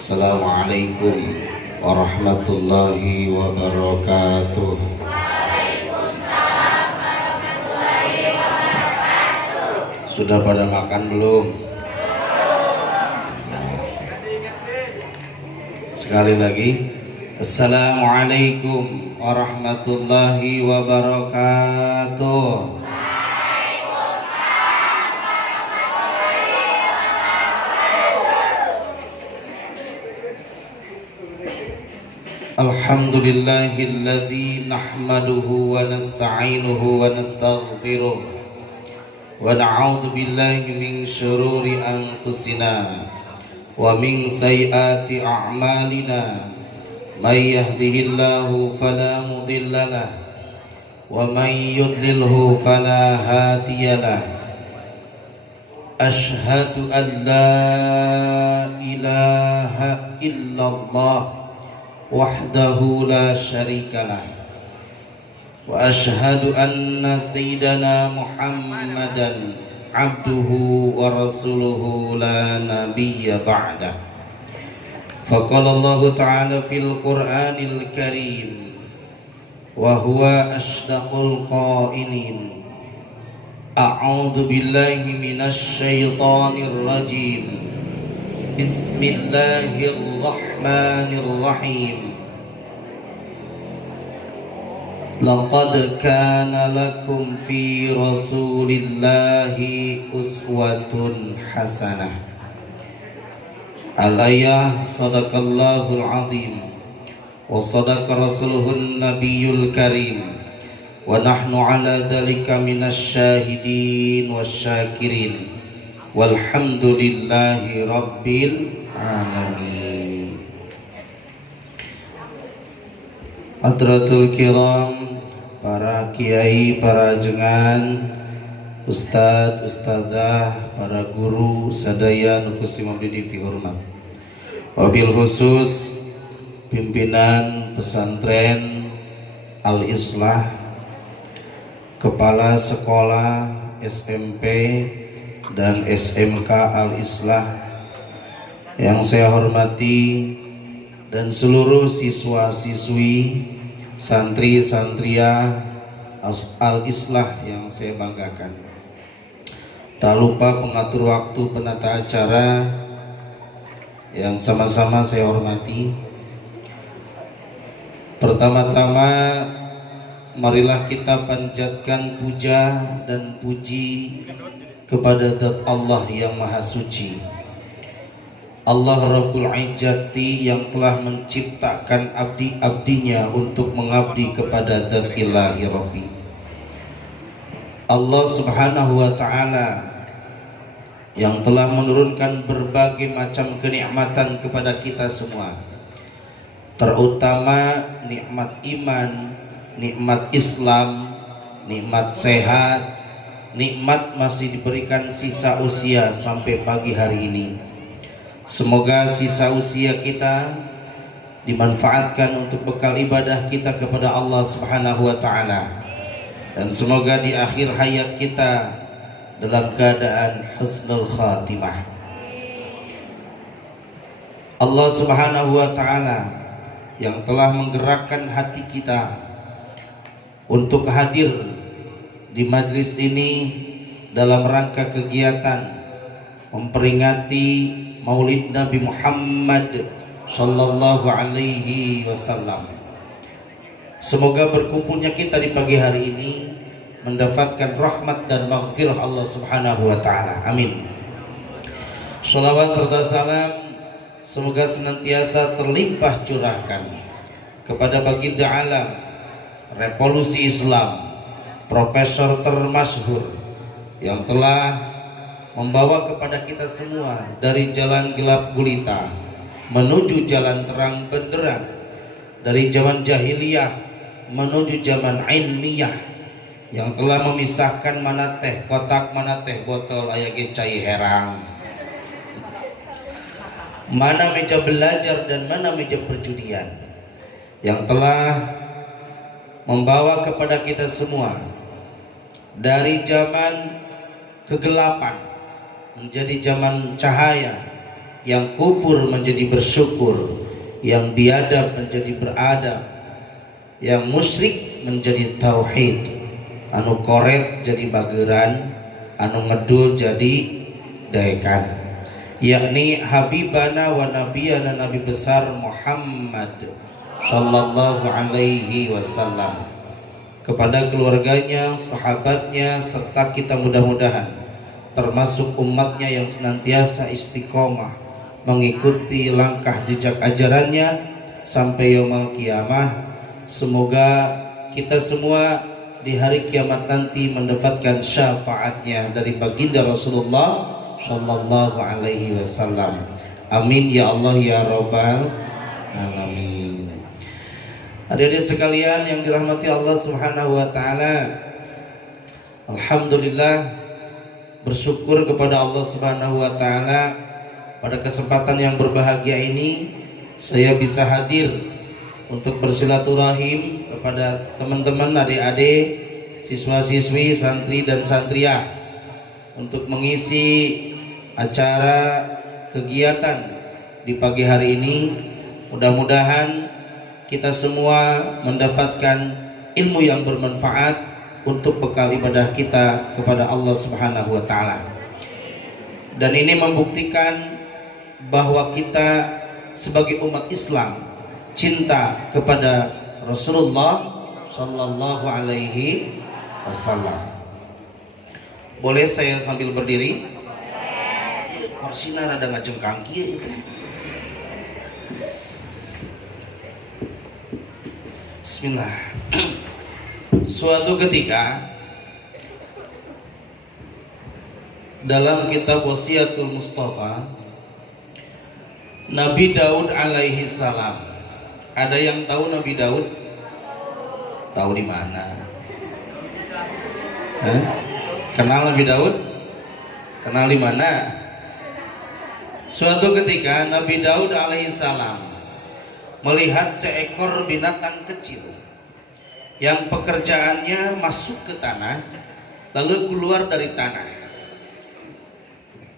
Assalamualaikum warahmatullahi wabarakatuh. Sudah pada makan belum? Sekali lagi, Assalamualaikum warahmatullahi wabarakatuh. Alhamdulillahilladzi nahmaduhu wa nasta'inuhu wa nastaghfiruh wa na'udzu billahi min syururi anfusina wa min sayyiati a'malina may yahdihillahu fala mudhillalah wa may yudlilhu fala hadiyalah. Asyhadu an la ilaha illallah wahdahu la syarikalah wa asyhadu anna sayyidana Muhammadan abduhu wa rasuluhu la nabiyya ba'dah. Faqala Allah ta'ala fil Qur'anil Karim wa huwa ashdaqul qailin a'udzu billahi minasy syaithanir rajim. Bismillahirrahmanirrahim. Laqad kana lakum fi rasulillahi uswatun hasanah. Al-ayah, sadaqallahul azim wa sadaqa rasuluhun nabiyul karim wa nahnu ala dhalika minasy syahidin wasyakirin walhamdulillahi rabbil alamin. Hadratul kiram, para kiai, para jengan, ustadz, ustadzah, para guru sadaya nukus imam didi fi hormat. Wabil khusus pimpinan pesantren Al-Islah, kepala sekolah SMP dan SMK Al-Islah yang saya hormati, dan seluruh siswa-siswi, santri-santria Al-Islah yang saya banggakan. Tak lupa pengatur waktu, penata acara yang sama-sama saya hormati. Pertama-tama marilah kita panjatkan puja dan puji kepada Zat Allah yang Maha Suci, Allah Rabbul Izzati, yang telah menciptakan abdi-abdinya untuk mengabdi kepada Zat Ilahi Rabbi. Allah Subhanahu wa Ta'ala yang telah menurunkan berbagai macam kenikmatan kepada kita semua, terutama nikmat iman, nikmat Islam, nikmat sehat, nikmat masih diberikan sisa usia sampai pagi hari ini. Semoga sisa usia kita dimanfaatkan untuk bekal ibadah kita kepada Allah Subhanahu wa Ta'ala, dan semoga di akhir hayat kita dalam keadaan husnul khatimah. Allah Subhanahu wa Ta'ala yang telah menggerakkan hati kita untuk hadir di majlis ini dalam rangka kegiatan memperingati Maulid Nabi Muhammad sallallahu alaihi wasallam. Semoga berkumpulnya kita di pagi hari ini mendapatkan rahmat dan maghfirah Allah Subhanahu wa Ta'ala. Amin. Shalawat serta salam semoga senantiasa terlimpah curahkan kepada baginda alam, revolusi Islam, profesor termasyhur yang telah membawa kepada kita semua dari jalan gelap gulita menuju jalan terang benderang, dari zaman jahiliyah menuju zaman ilmiah, yang telah memisahkan mana teh kotak, mana teh botol, aya ge cai herang, mana meja belajar dan mana meja perjudian, yang telah membawa kepada kita semua dari zaman kegelapan menjadi zaman cahaya, yang kufur menjadi bersyukur, yang biadab menjadi beradab, yang musyrik menjadi tauhid, anu koret jadi bageran, anu ngedul jadi daekan, yakni habibana wa nabiyana nabi besar Muhammad sallallahu alaihi wasallam, kepada keluarganya, sahabatnya, serta kita mudah-mudahan termasuk umatnya yang senantiasa istiqomah mengikuti langkah jejak ajarannya sampai yaumul kiamah. Semoga kita semua di hari kiamat nanti mendapatkan syafaatnya dari baginda Rasulullah sallallahu alaihi wasallam. Amin ya Allah ya rabbal alamin. Hadirin sekalian yang dirahmati Allah Subhanahu wa taala, alhamdulillah, bersyukur kepada Allah Subhanahu wa taala pada kesempatan yang berbahagia ini saya bisa hadir untuk bersilaturahim kepada teman-teman, adik-adik, siswa-siswi, santri dan santriah untuk mengisi acara kegiatan di pagi hari ini. Mudah-mudahan kita semua mendapatkan ilmu yang bermanfaat untuk bekal ibadah kita kepada Allah Subhanahu wa taala. Dan ini membuktikan bahwa kita sebagai umat Islam cinta kepada Rasulullah sallallahu alaihi wasallam. Boleh saya sambil berdiri? Korsina rada ngajengkang kieu itu. Bismillah. Suatu ketika dalam kitab Wasiatul Mustafa, Nabi Daud alaihi salam, ada yang tahu Nabi Daud? Tahu di mana? Kenal Nabi Daud? Kenal di mana? Suatu ketika Nabi Daud alaihi salam melihat seekor binatang kecil yang pekerjaannya masuk ke tanah lalu keluar dari tanah.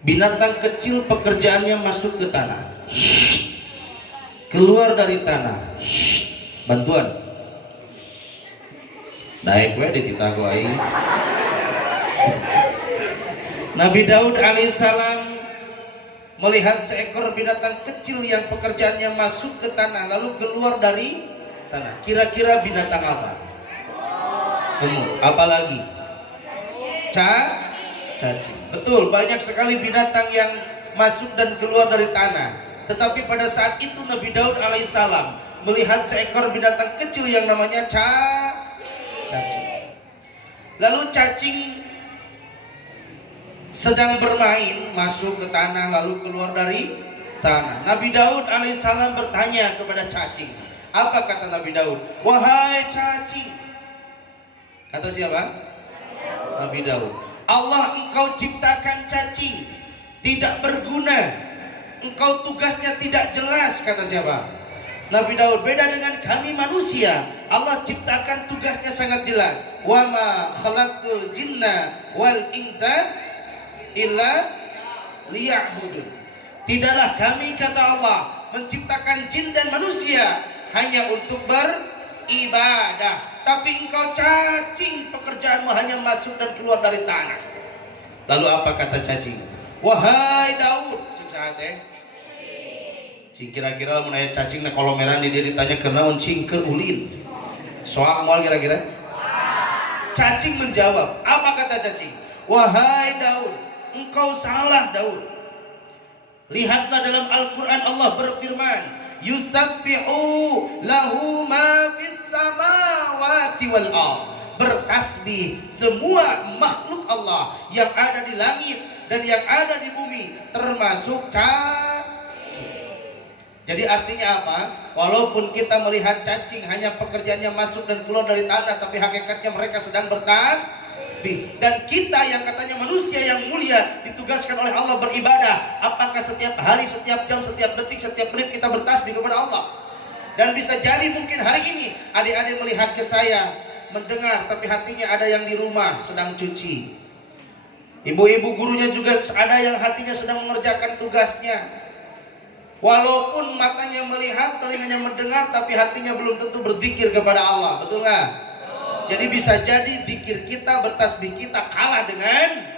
Binatang kecil pekerjaannya masuk ke tanah, keluar dari tanah. Bantuan naik we dititah ku aing. Nabi Daud alaihissalam melihat seekor binatang kecil yang pekerjaannya masuk ke tanah lalu keluar dari tanah. Kira-kira binatang apa? Semut. Apalagi? Cacing. Betul, banyak sekali binatang yang masuk dan keluar dari tanah. Tetapi pada saat itu Nabi Daud alaihissalam melihat seekor binatang kecil yang namanya cacing. Lalu cacing sedang bermain, masuk ke tanah lalu keluar dari tanah. Nabi Daud alaihissalam bertanya kepada cacing. Apa kata Nabi Daud? Wahai cacing. Kata siapa? Nabi Daud. Allah, engkau ciptakan cacing tidak berguna, engkau tugasnya tidak jelas. Kata siapa? Nabi Daud. Beda dengan kami manusia, Allah ciptakan tugasnya sangat jelas. Wa ma khalaqtul jinna wal insa illa liya'budun. Tidaklah kami, kata Allah, menciptakan jin dan manusia hanya untuk beribadah. Tapi engkau cacing, pekerjaanmu hanya masuk dan keluar dari tanah. Lalu apa kata cacing? Wahai Daud, cing kira-kira mun aya cacing na kolomeran di dia ditanya kenaon cing keur ulin. Soal moal kira-kira? Cacing menjawab. Apa kata cacing? Wahai Daud, engkau salah Daud. Lihatlah dalam Al-Quran Allah berfirman, yusabbihu lahu ma fis samawati wal ardh. Bertasbih semua makhluk Allah yang ada di langit dan yang ada di bumi, termasuk cacing. Jadi artinya apa? Walaupun kita melihat cacing hanya pekerjaannya masuk dan keluar dari tanah, tapi hakikatnya mereka sedang bertasbih. Dan kita yang katanya manusia yang mulia ditugaskan oleh Allah beribadah. Apakah setiap hari, setiap jam, setiap detik, setiap menit kita bertasbih kepada Allah? Dan bisa jadi mungkin hari ini adik-adik melihat ke saya, mendengar, tapi hatinya ada yang di rumah sedang cuci. Ibu-ibu gurunya juga ada yang hatinya sedang mengerjakan tugasnya. Walaupun matanya melihat, telinganya mendengar, tapi hatinya belum tentu berzikir kepada Allah. Betul nggak? Jadi bisa jadi zikir kita, bertasbih kita kalah dengan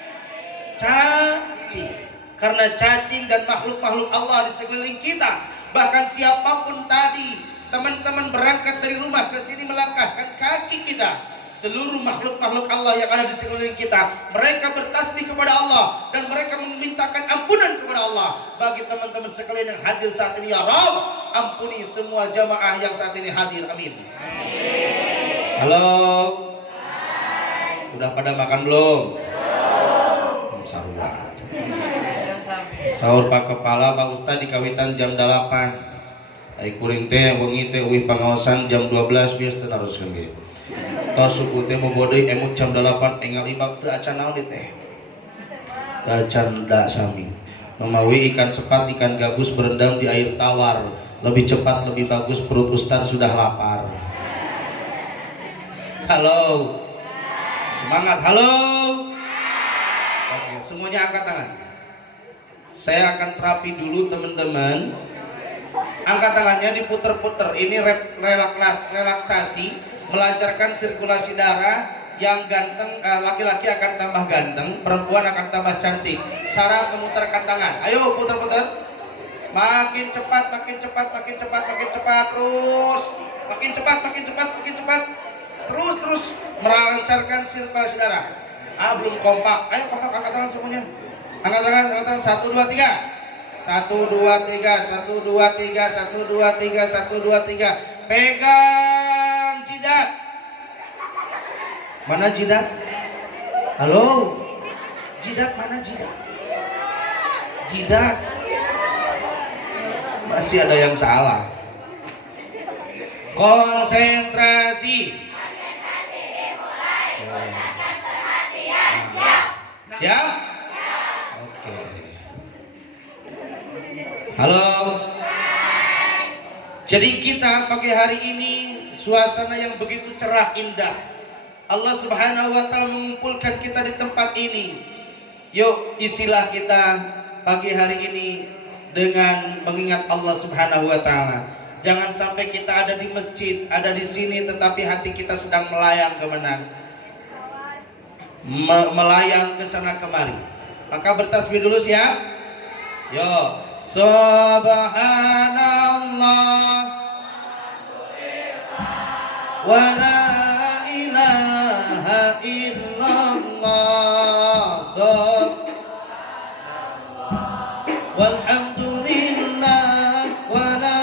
cacing. Karena cacing dan makhluk-makhluk Allah di sekeliling kita. Bahkan siapapun tadi, teman-teman berangkat dari rumah ke sini melangkahkan kaki kita, seluruh makhluk-makhluk Allah yang ada di sekeliling kita, mereka bertasbih kepada Allah dan mereka memintakan ampunan kepada Allah. Bagi teman-teman sekalian yang hadir saat ini, ya Rabb, ampuni semua jamaah yang saat ini hadir. Amin. Halo. Udah pada makan belum? Sarua. Sahur pak kepala Pak Ustad di kawitan jam 8. Ai kuring teh wengi teh uwi pangaosan jam 12 bias teh naruskeun ge. Tos suku teh membodoi emut jam 8 enggal ibak teu acan naon teh. Teu acan da sami. Memawi ikan sepat, ikan gabus berendam di air tawar. Lebih cepat, lebih bagus, perut Ustaz sudah lapar. Halo. Semangat, halo. Oke, semuanya angkat tangan. Saya akan terapi dulu teman-teman. Angkat tangannya diputer-puter. Ini relaksasi, melancarkan sirkulasi darah. Yang ganteng, laki-laki akan tambah ganteng, perempuan akan tambah cantik. Syarat memutarkan tangan. Ayo putar-putar. Makin cepat, makin cepat, makin cepat, makin cepat. Terus. Makin cepat, makin cepat, makin cepat. Terus melancarkan sirkulasi darah. Belum kompak. Ayo kompak, angkat tangan semuanya. Angkat tangan. 1, 2, 3. 1, 2, 3. 1, 2, 3. 1, 2, 3. 1, 2, 3. Pegang jidat. Mana jidat? Halo? Jidat mana jidat? Jidat. Masih ada yang salah. Konsentrasi. Siap? Oke. Halo. Jadi kita pagi hari ini suasana yang begitu cerah indah. Allah Subhanahu wa taala mengumpulkan kita di tempat ini. Yuk isilah kita pagi hari ini dengan mengingat Allah Subhanahu wa taala. Jangan sampai kita ada di masjid, ada di sini tetapi hati kita sedang melayang kemana? Melayang ke sana kemari. Maka bertasbih dulu siap? Yo, subhanallah wa la ilaha illallah walhamdulillah wa la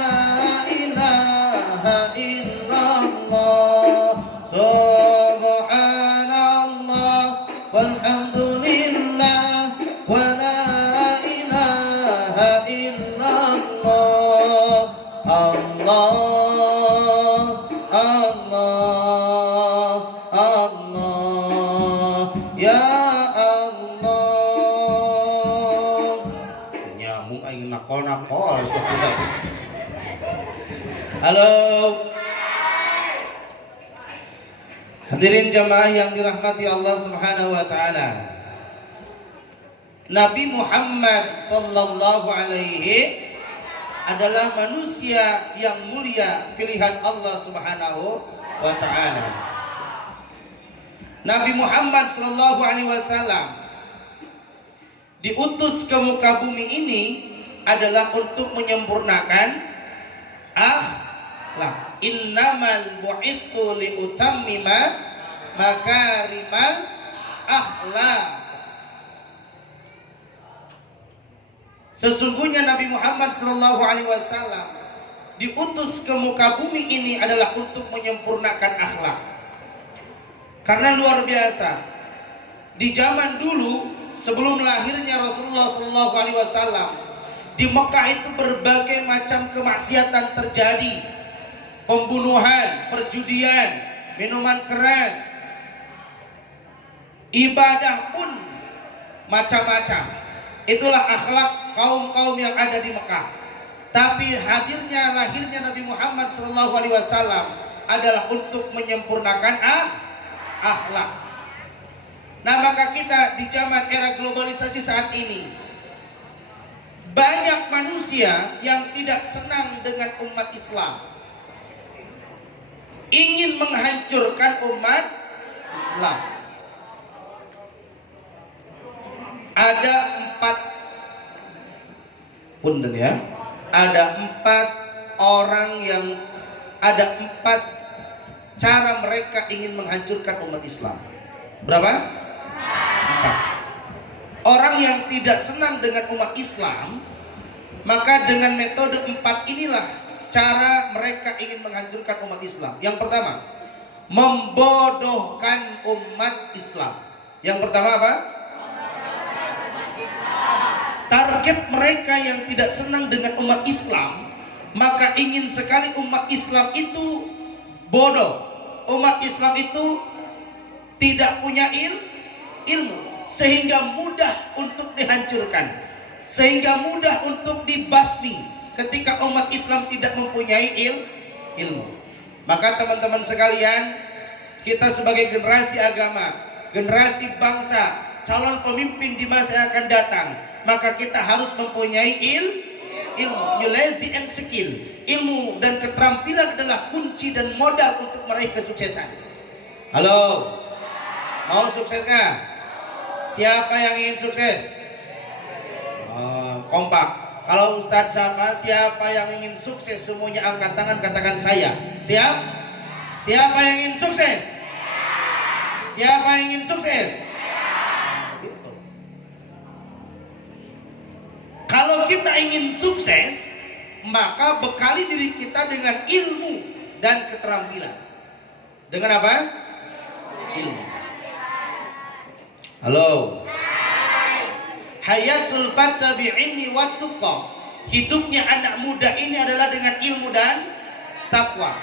ilaha illallah subhanallah walhamdulillah wa la ilaha illallah Allah ya Allah. Nyamuk aing nakol-nakol seperti itu. Halo. Hadirin jamaah yang dirahmati Allah Subhanahu wa taala. Nabi Muhammad sallallahu alaihi adalah manusia yang mulia, pilihan Allah Subhanahu wa taala. Nabi Muhammad sallallahu alaihi wasallam diutus ke muka bumi ini adalah untuk menyempurnakan akhlak. Innamal bu'itsu liutammima makarimal akhlak. Sesungguhnya Nabi Muhammad sallallahu alaihi wasallam diutus ke muka bumi ini adalah untuk menyempurnakan akhlak. Karena luar biasa, di zaman dulu sebelum lahirnya Rasulullah sallallahu alaihi wasallam, di Mekah itu berbagai macam kemaksiatan terjadi. Pembunuhan, perjudian, minuman keras, ibadah pun macam-macam. Itulah akhlak kaum-kaum yang ada di Mekah. Tapi lahirnya Nabi Muhammad sallallahu alaihi wasallam adalah untuk menyempurnakan akhlak. Nah, maka kita di zaman era globalisasi saat ini Banyak manusia yang tidak senang dengan umat Islam, ingin menghancurkan umat Islam. Ada empat, punten ya, ada empat orang yang, ada empat cara mereka ingin menghancurkan umat Islam. Berapa? Empat. Orang yang tidak senang dengan umat Islam, maka dengan metode empat inilah cara mereka ingin menghancurkan umat Islam. Yang pertama, membodohkan umat Islam. Yang pertama apa? Target mereka yang tidak senang dengan umat Islam, maka ingin sekali umat Islam itu bodoh, umat Islam itu tidak punya ilmu, sehingga mudah untuk dihancurkan, sehingga mudah untuk dibasmi ketika umat Islam tidak mempunyai ilmu. Maka teman-teman sekalian, kita sebagai generasi agama, generasi bangsa, calon pemimpin di masa yang akan datang, maka kita harus mempunyai ilmu, knowledge and skill. Ilmu dan keterampilan adalah kunci dan modal untuk meraih kesuksesan. Halo, mau sukses nggak? Siapa yang ingin sukses? Kompak. Kalau Ustadz siapa yang ingin sukses? Semuanya angkat tangan, katakan saya. Siap? Siapa yang ingin sukses? Siapa yang ingin sukses? Gitu. Kalau kita ingin sukses, maka bekali diri kita dengan ilmu dan keterampilan. Dengan apa? Ilmu. Halo. Hayatul fata bi'ilmi wa tuqa. Hidupnya anak muda ini adalah dengan ilmu dan takwa.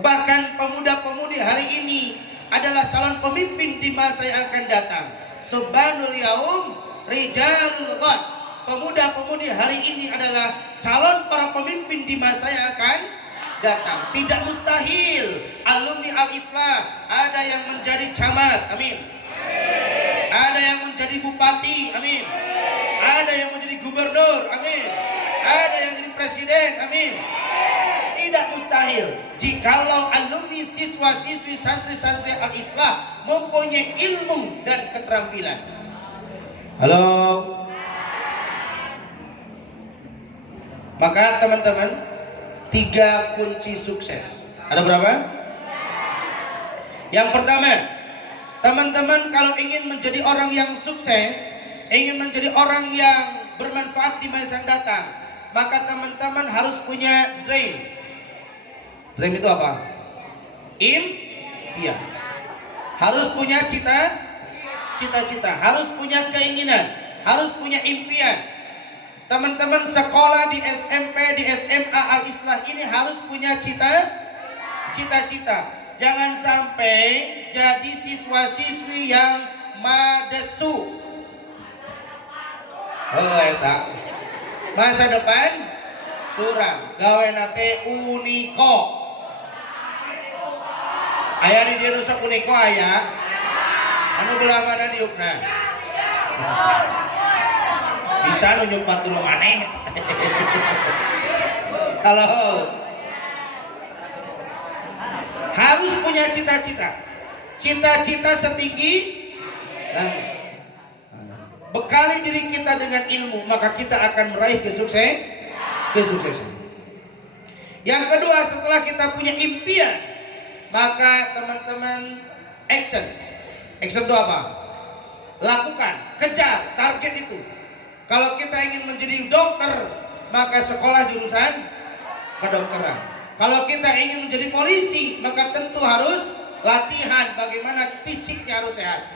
Bahkan pemuda-pemudi hari ini adalah calon pemimpin di masa yang akan datang. Subhanul yaum rijalul ghad. Pemuda-pemudi hari ini adalah calon para pemimpin di masa yang akan datang. Tidak mustahil alumni Al-Islah ada yang menjadi camat, amin. Ada yang menjadi bupati, amin. Ada yang menjadi gubernur, amin. Ada yang jadi presiden, amin. Tidak mustahil jikalau alumni, siswa-siswi, santri-santri Al-Islah mempunyai ilmu dan keterampilan. Halo. Maka teman-teman, 3 kunci sukses. Ada berapa? Yang pertama, teman-teman kalau ingin menjadi orang yang sukses, ingin menjadi orang yang bermanfaat di masa yang datang, maka teman-teman harus punya dream. Dream itu apa? Impian. Harus punya cita-cita, harus punya keinginan, harus punya impian. Teman-teman sekolah di SMP, di SMA Al-Islah ini harus punya cita-cita. Jangan sampai jadi siswa-siswi yang madesu. Oh, eta. Masa depan suram, gawe nate uniko. Aya di dia rusak uniko aya. Anu belah mana diupna? Bisa nunjuk batu maneh. Kalau harus punya cita-cita, cita-cita setinggi langit. Bekali diri kita dengan ilmu, maka kita akan meraih kesuksesan. Yang kedua, setelah kita punya impian, maka teman-teman action. Action itu apa? Lakukan, kejar target itu. Kalau kita ingin menjadi dokter, maka sekolah jurusan kedokteran. Kalau kita ingin menjadi polisi, maka tentu harus latihan bagaimana fisiknya harus sehat.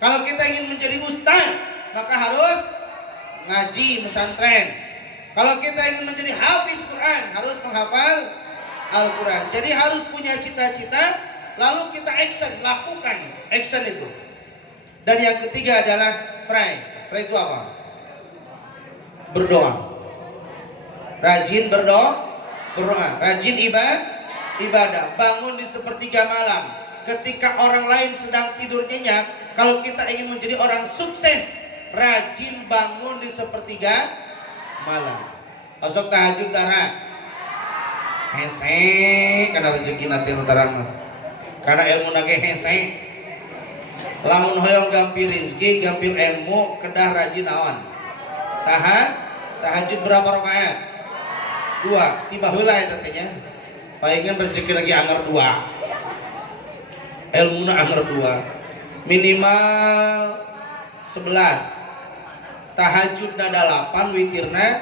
Kalau kita ingin menjadi ustaz, maka harus ngaji pesantren. Kalau kita ingin menjadi hafidz Quran, harus menghafal Al-Quran. Jadi harus punya cita-cita, lalu kita action, lakukan action itu. Dan yang ketiga adalah pray. Pray itu apa? Berdoa. Rajin berdoa, rajin ibadah. Bangun di sepertiga malam ketika orang lain sedang tidur nyenyak. Kalau kita ingin menjadi orang sukses, rajin bangun di sepertiga malam. Osok tahajud dara hese karena rezeki nanti terang mah. Karena ilmu nage hese. Lamun hoyong gampil rizki, gampil ilmu, kedah rajin awan. Tahajud berapa rakaat? 2. Tiba heula eta teh nya. Palingan rezeki lagi anggar 2. Ilmuna anggar 2. Minimal 11. Tahajudna 8, witirna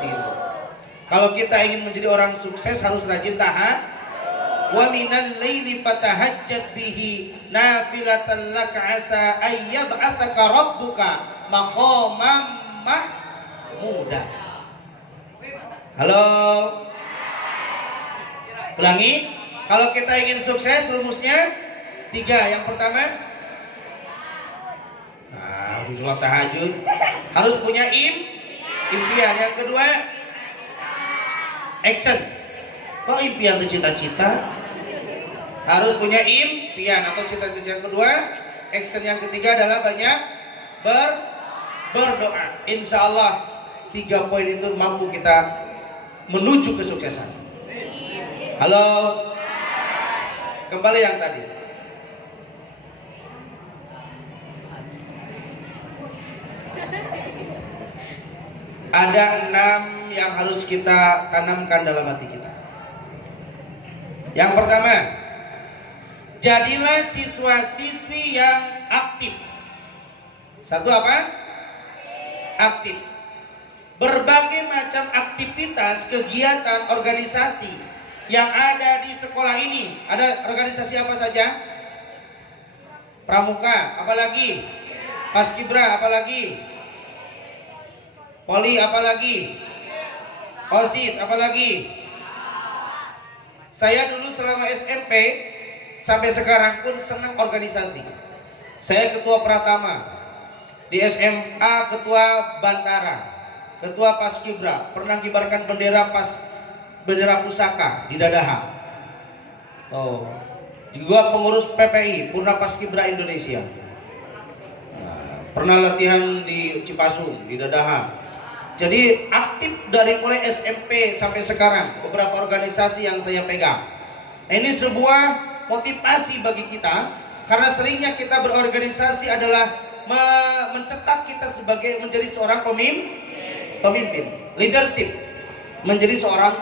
3. Kalau kita ingin menjadi orang sukses harus rajin wa minal laili fatahajjat bihi nafilatan laka asa ayyab'atsaka rabbuka maqamam mahmuda. Halo. Ulangi. Kalau kita ingin sukses rumusnya 3. Yang pertama, sholat tahajud harus punya impian. Yang kedua, action. Kok impian itu cita-cita? Harus punya impian atau cita-cita. Yang kedua, action. Yang ketiga adalah banyak berdoa. Insya Allah 3 poin itu mampu kita menuju kesuksesan. Halo. Kembali yang tadi. Ada 6 yang harus kita tanamkan dalam hati kita. Yang pertama, jadilah siswa-siswi yang aktif. Satu apa? Aktif. Berbagai macam aktivitas, kegiatan, organisasi yang ada di sekolah ini. Ada organisasi apa saja? Pramuka, apalagi? Paskibra, apalagi? Poli, apalagi? OSIS, apalagi? Saya dulu selama SMP sampai sekarang pun senang organisasi. Saya ketua Pratama di SMA, ketua Bantara, ketua Paskibra, pernah kibarkan bendera pusaka di Dadaha. Juga pengurus PPI, Purna Paskibra Indonesia. Pernah latihan di Cipasung, di Dadaha. Jadi aktif dari mulai SMP sampai sekarang, beberapa organisasi yang saya pegang. Ini sebuah motivasi bagi kita, karena seringnya kita berorganisasi adalah mencetak kita sebagai menjadi seorang pemimpin, leadership, menjadi seorang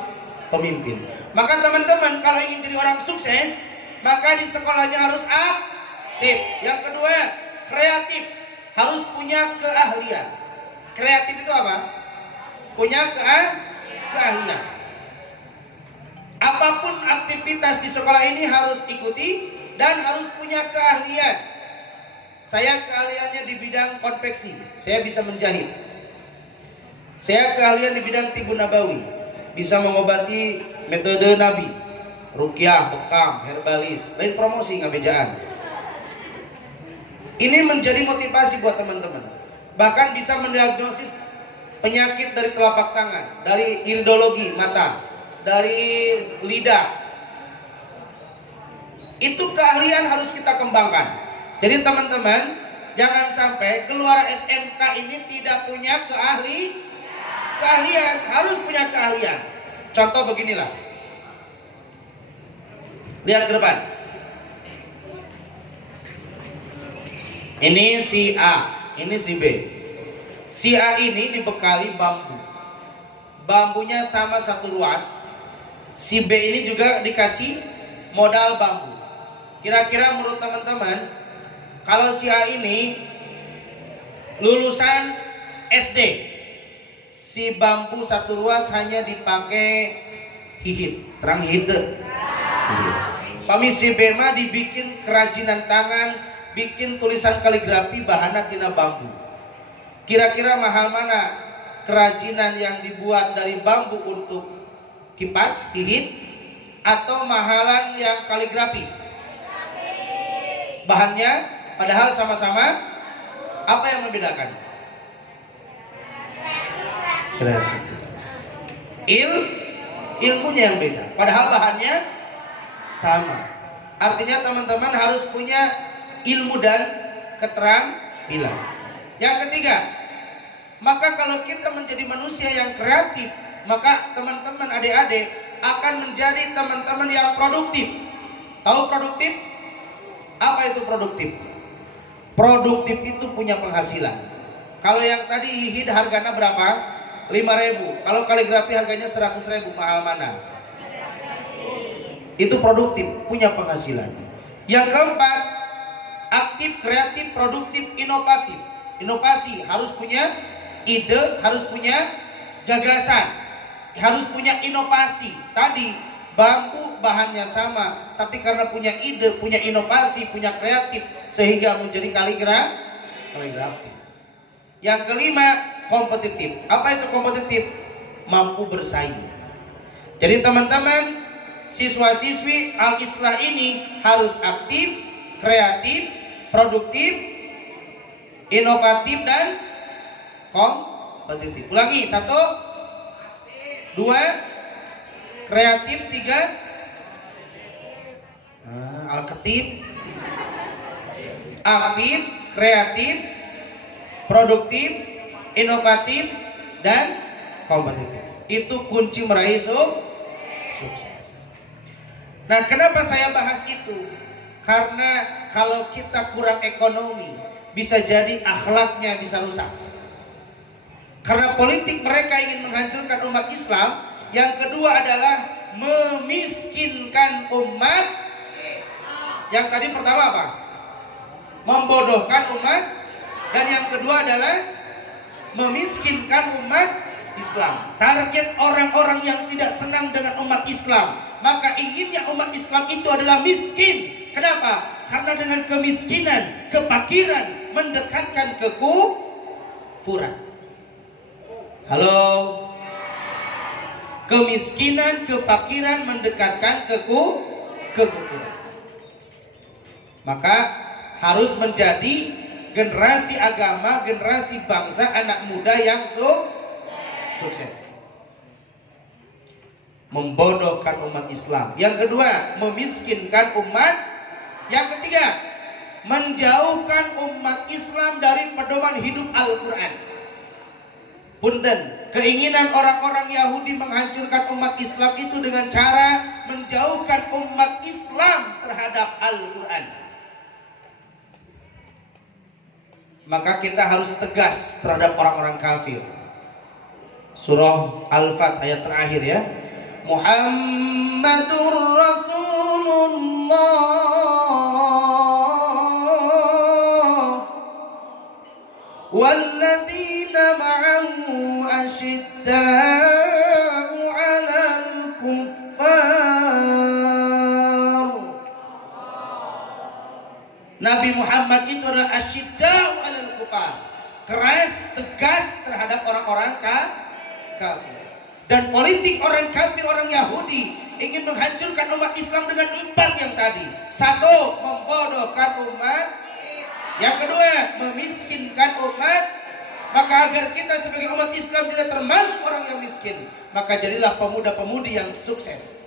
pemimpin. Maka teman-teman kalau ingin jadi orang sukses, maka di sekolahnya harus aktif. Yang kedua, kreatif, harus punya keahlian. Kreatif itu apa? Punya keahlian. Apapun aktivitas di sekolah ini harus ikuti dan harus punya keahlian. Saya keahliannya di bidang konveksi, saya bisa menjahit. Saya keahlian di bidang tibun nabawi, bisa mengobati metode Nabi, ruqyah, bekam, herbalis, lain promosi ngabejaan. Ini menjadi motivasi buat teman-teman. Bahkan bisa mendiagnosis penyakit dari telapak tangan, dari iridologi mata, dari lidah. Itu keahlian harus kita kembangkan. Jadi teman-teman, jangan sampai keluar SMK ini tidak punya keahlian, harus punya keahlian. Contoh beginilah. Lihat ke depan. Ini si A, ini si B. Si A ini dibekali bambu. Bambunya sama satu ruas. Si B ini juga dikasih modal bambu. Kira-kira menurut teman-teman, kalau si A ini lulusan SD, si bambu satu ruas hanya dipakai hihit, terang hihit. Pami si B mah dibikin kerajinan tangan, bikin tulisan kaligrafi bahanna tina bambu. Kira-kira mahal mana kerajinan yang dibuat dari bambu untuk kipas, hihit, atau mahalan yang kaligrafi? Bahannya padahal sama-sama, apa yang membedakan? Kreativitas. Ilmunya yang beda, padahal bahannya sama. Artinya teman-teman harus punya ilmu dan keterampilan. Yang ketiga, Maka kalau kita menjadi manusia yang kreatif, maka teman-teman adik-adik akan menjadi teman-teman yang produktif. Tahu produktif? Apa itu produktif? Produktif itu punya penghasilan. Kalau yang tadi ihid harganya berapa? 5.000. Kalau kaligrafi harganya 100.000, mahal mana? Itu produktif, punya penghasilan. Yang keempat, aktif, kreatif, produktif, inovatif. Inovasi harus punya ide, harus punya gagasan, harus punya inovasi. Tadi bambu bahannya sama, tapi karena punya ide, punya inovasi, punya kreatif, sehingga menjadi kaligrafi. Yang kelima, kompetitif. Apa itu kompetitif? Mampu bersaing. Jadi teman-teman, siswa-siswi Al-Islah ini harus aktif, kreatif, produktif, inovatif, dan kompetitif. Ulangi, 1, 2, kreatif, 3, Al-Ketib, aktif, kreatif, produktif, inovatif, dan kompetitif. Itu kunci meraih sukses. Nah, kenapa saya bahas itu? Karena kalau kita kurang ekonomi, bisa jadi akhlaknya bisa rusak. Karena politik mereka ingin menghancurkan umat Islam. Yang kedua adalah memiskinkan umat. Yang tadi pertama apa? Membodohkan umat. Dan yang kedua adalah memiskinkan umat Islam. Target orang-orang yang tidak senang dengan umat Islam, maka inginnya umat Islam itu adalah miskin. Kenapa? Karena dengan kemiskinan, kefakiran mendekatkan kekufuran. Halo? Kemiskinan, kefakiran mendekatkan kekufuran. Maka harus menjadi generasi agama, generasi bangsa, anak muda yang sukses. Membodohkan umat Islam. Yang kedua, memiskinkan umat. Yang ketiga, menjauhkan umat Islam dari pedoman hidup Al-Quran. Punten, keinginan orang-orang Yahudi menghancurkan umat Islam itu dengan cara menjauhkan umat Islam terhadap Al-Quran. Maka kita harus tegas terhadap orang-orang kafir. Surah Al-Fat ayat terakhir ya. Muhammadur Rasulullah walladzina ma'ahu asyidda'u 'alal kuffar. Nabi Muhammad itu adalah asyidda'u 'alal kuffar, keras, tegas terhadap orang-orang kafir. Dan politik orang kafir, orang Yahudi ingin menghancurkan umat Islam dengan 4 yang tadi. 1, membodohkan umat. Yang kedua, memiskinkan umat. Maka agar kita sebagai umat Islam tidak termasuk orang yang miskin, maka jadilah pemuda-pemudi yang sukses.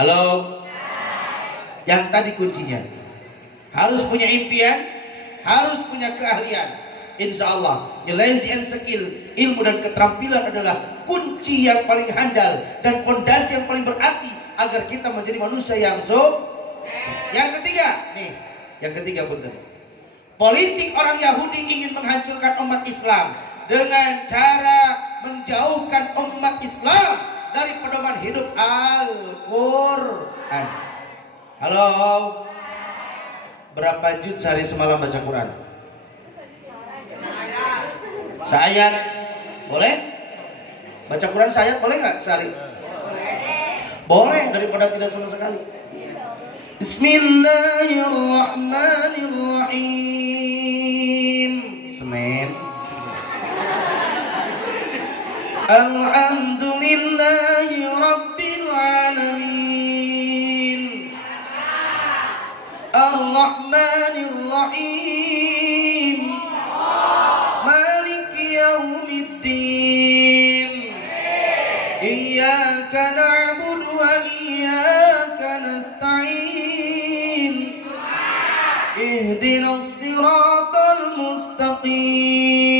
Halo? Yang tadi kuncinya harus punya impian, harus punya keahlian. Insya Allah nilai and skill, ilmu dan keterampilan adalah kunci yang paling handal dan fondasi yang paling berarti agar kita menjadi manusia yang sukses. Yang ketiga, yang ketiga punten. Politik orang Yahudi ingin menghancurkan umat Islam dengan cara menjauhkan umat Islam dari pedoman hidup Al-Quran. Halo? Berapa juz sehari semalam baca Quran? Seayat? Boleh? Baca Quran seayat boleh nggak sehari? Boleh, daripada tidak sama sekali. Bismillahirrahmanirrahim. Senin. Alhamdulillahi Rabbil Alamin. Ar-Rahmanir-Rahim. Maliki Yaumiddin. Iyyaka na'budu wa iyyaka nasta'in. Ihdinas siratal mustaqim.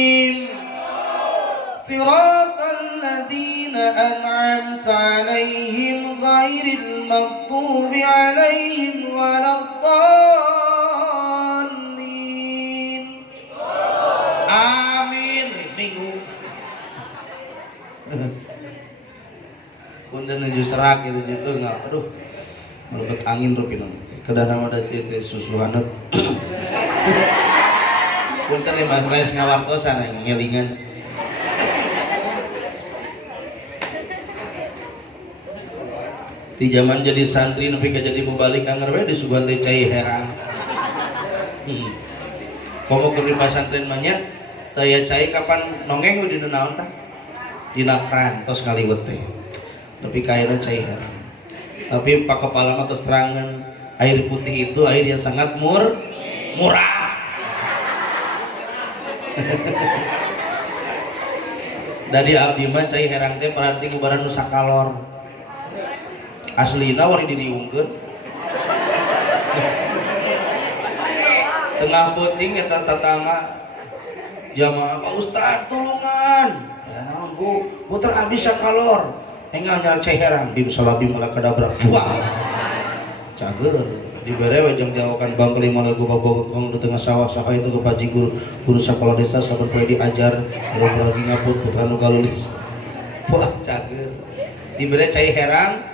الذين أنعمت عليهم غير المغضوب عليهم ولا الضالين amin. Bingung punten nuju serak gitu nggak, aduh melebet angin tuh pinang kedana ada teh susuhanut punten nih mas lain ngawartosan yang ngelingan di zaman jadi santri nepi ka jadi mubalik anger we disuguhan teh cai herang komo keur di pasantren mah nya teu aya cai kapan nongeng we dina naon tah dina kran tos ngaliwet teh nepi ka ayeuna cai herang tapi pak kepala mah terus terangan air putih itu air yang sangat murah dari abdi mah cai herang teh berarti ngubaran nu sakalor aslina wari diriungkeun tengah peuting eta tatangga jamaah Pak Ustad tolongan ya naon Bu puter abdi sakalor enggal nyal cai herang bim salabim ala kadabra buah cager dibere wajang jawakan bang kelima lagu bawa kong di tengah sawah itu ke paji guru sekolah desa sabar poe diajar kalau lagi ngaput putra nu galulis buah cager dibere cai herang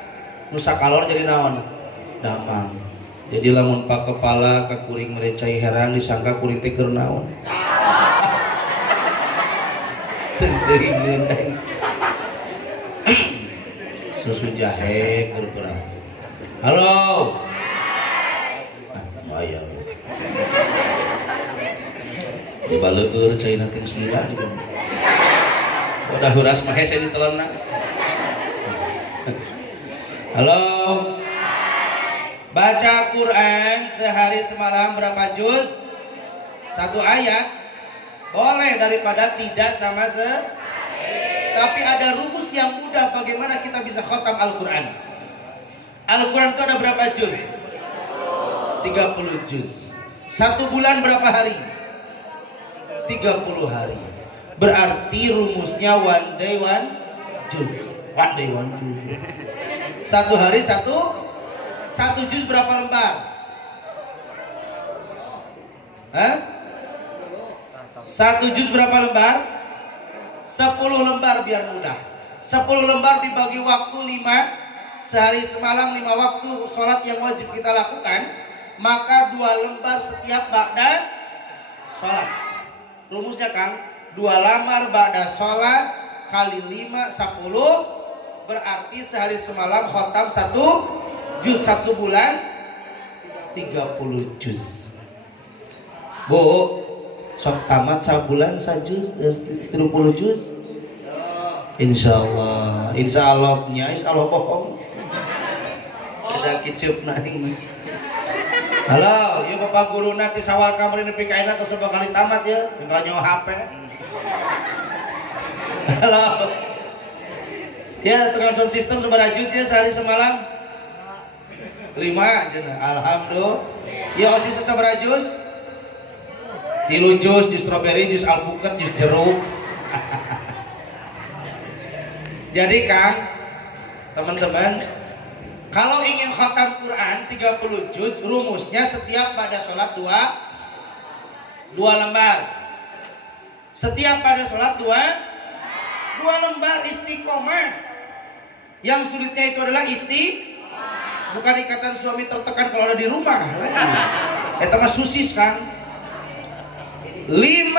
nusa kalor jadi naon damang jadi lamun pak kepala ka kuring mere cai herang disangka kuring teh keur naon teu teuing susu jahe keur kurang halo aya di baleueur cai na teh senila juga udah huras mah hese ditelenna halo baca Quran sehari semalam berapa juz? 1 ayat boleh daripada tidak sama tapi ada rumus yang mudah bagaimana kita bisa khatam Al-Quran. Al-Quran itu ada berapa juz? 30 juz. 1 bulan berapa hari? 30 hari. Berarti rumusnya one day one juz. One day one juz. 1 hari 1 juz berapa lembar? Hah? 1 juz berapa lembar? 10 lembar biar mudah. 10 lembar dibagi waktu 5 sehari semalam 5 waktu sholat yang wajib kita lakukan. Maka 2 lembar setiap ba'da sholat. Rumusnya Kang 2 lembar ba'da sholat kali 5 10 berarti sehari semalam khotam 1 juz. 1 bulan 30 juz. Bu sok tamat sabulan sajuz 30 juz insyaallah nya insyaallah bohong ada kicep naing. Halo, ieu Bapak guruna ti sawal kamari nepi ka ayeuna teh sabakali tamat ya, tinggal nyawa HP. Halo. Ya, tukang sound system sabaraha juz ya sehari semalam? 5 cenah. Alhamdulillah. Ya osis sabaraha juz? 3 juz, jus strawberry, jus alpukat, jus jeruk. Jadi Kang, teman-teman, kalau ingin khatam Quran 30 juz, rumusnya setiap pada sholat 2 lembar. Setiap pada sholat 2 lembar istiqomah. Yang sulitnya itu adalah bukan ikatan suami tertekan kalau ada di rumah. Eta mah susis Kang. 5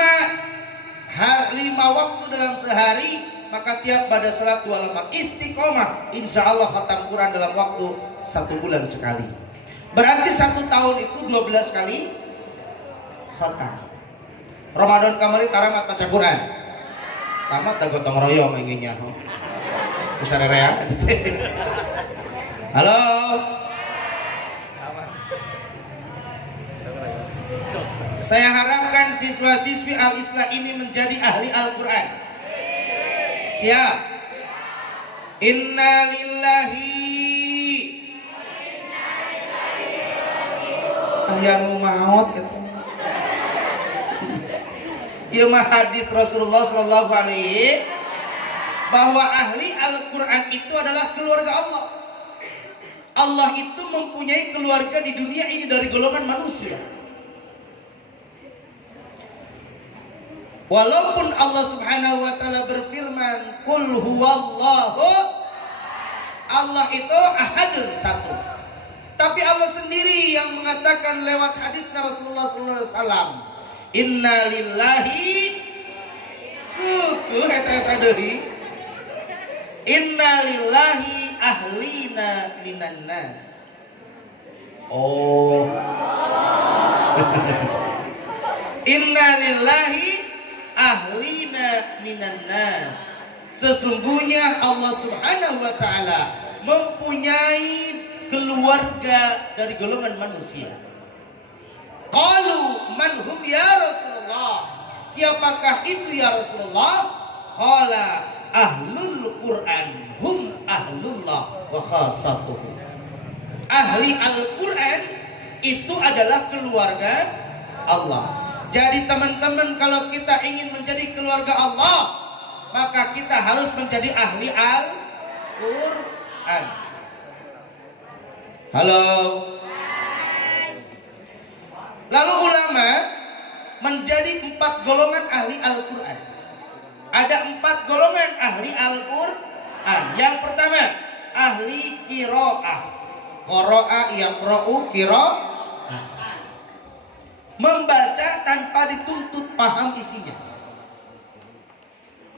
waktu dalam sehari, maka tiap pada salat 2 lembar istiqomah, insya Allah khatam Quran dalam waktu 1 bulan sekali. Berarti 1 tahun itu 12 kali khatam. Ramadan kamari taramat baca Quran. Tamat dah gotong royong inginnya. Besar rea. Halo. Saya harapkan siswa-siswi Al-Islah ini menjadi ahli Al-Quran. Siap? Inna lillahi ayanu maut gitu. Ieu mah hadis Rasulullah sallallahu alaihi bahwa ahli Al-Quran itu adalah keluarga Allah. Allah itu mempunyai keluarga di dunia ini dari golongan manusia. Walaupun Allah Subhanahu wa taala berfirman, "Qul huwallahu", Allah itu ahadun, satu. Tapi Allah sendiri yang mengatakan lewat hadisnya Rasulullah sallallahu alaihi wasallam, "Inna lillahi eta deui. Inna lillahi ahlina minan nas." Oh. Inna lillahi ahlina minan nas. Sesungguhnya Allah Subhanahu wa taala mempunyai keluarga dari golongan manusia. Qalu man hum ya Rasulullah? Siapakah itu ya Rasulullah? Qala ahlul Quran hum ahlullah wa khassatuhu. Ahli Al-Quran itu adalah keluarga Allah. Jadi teman-teman, kalau kita ingin menjadi keluarga Allah, maka kita harus menjadi ahli Al-Quran. Halo. Lalu ulama menjadi 4 golongan ahli Al-Quran. Ada 4 golongan ahli Al-Quran. Yang pertama, ahli qiraah. Qara'a yaqra'u qiraah. Membaca tanpa dituntut paham isinya.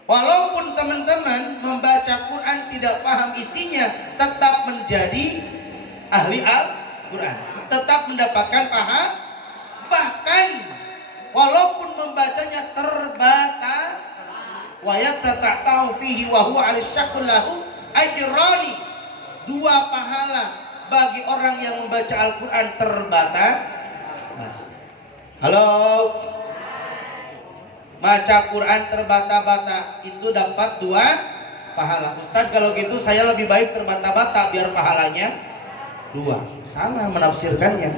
Walaupun teman-teman membaca Quran tidak paham isinya, tetap menjadi ahli Al-Quran, tetap mendapatkan paham. Bahkan walaupun membacanya terbata, wa yatata'u fihi wa huwa 'ala syakul lahu ajrani, 2 pahala bagi orang yang membaca Al-Quran terbata. Halo. Baca Quran terbata-bata itu dapat 2 pahala. Ustadz, kalau gitu saya lebih baik terbata-bata biar pahalanya 2. Salah menafsirkannya.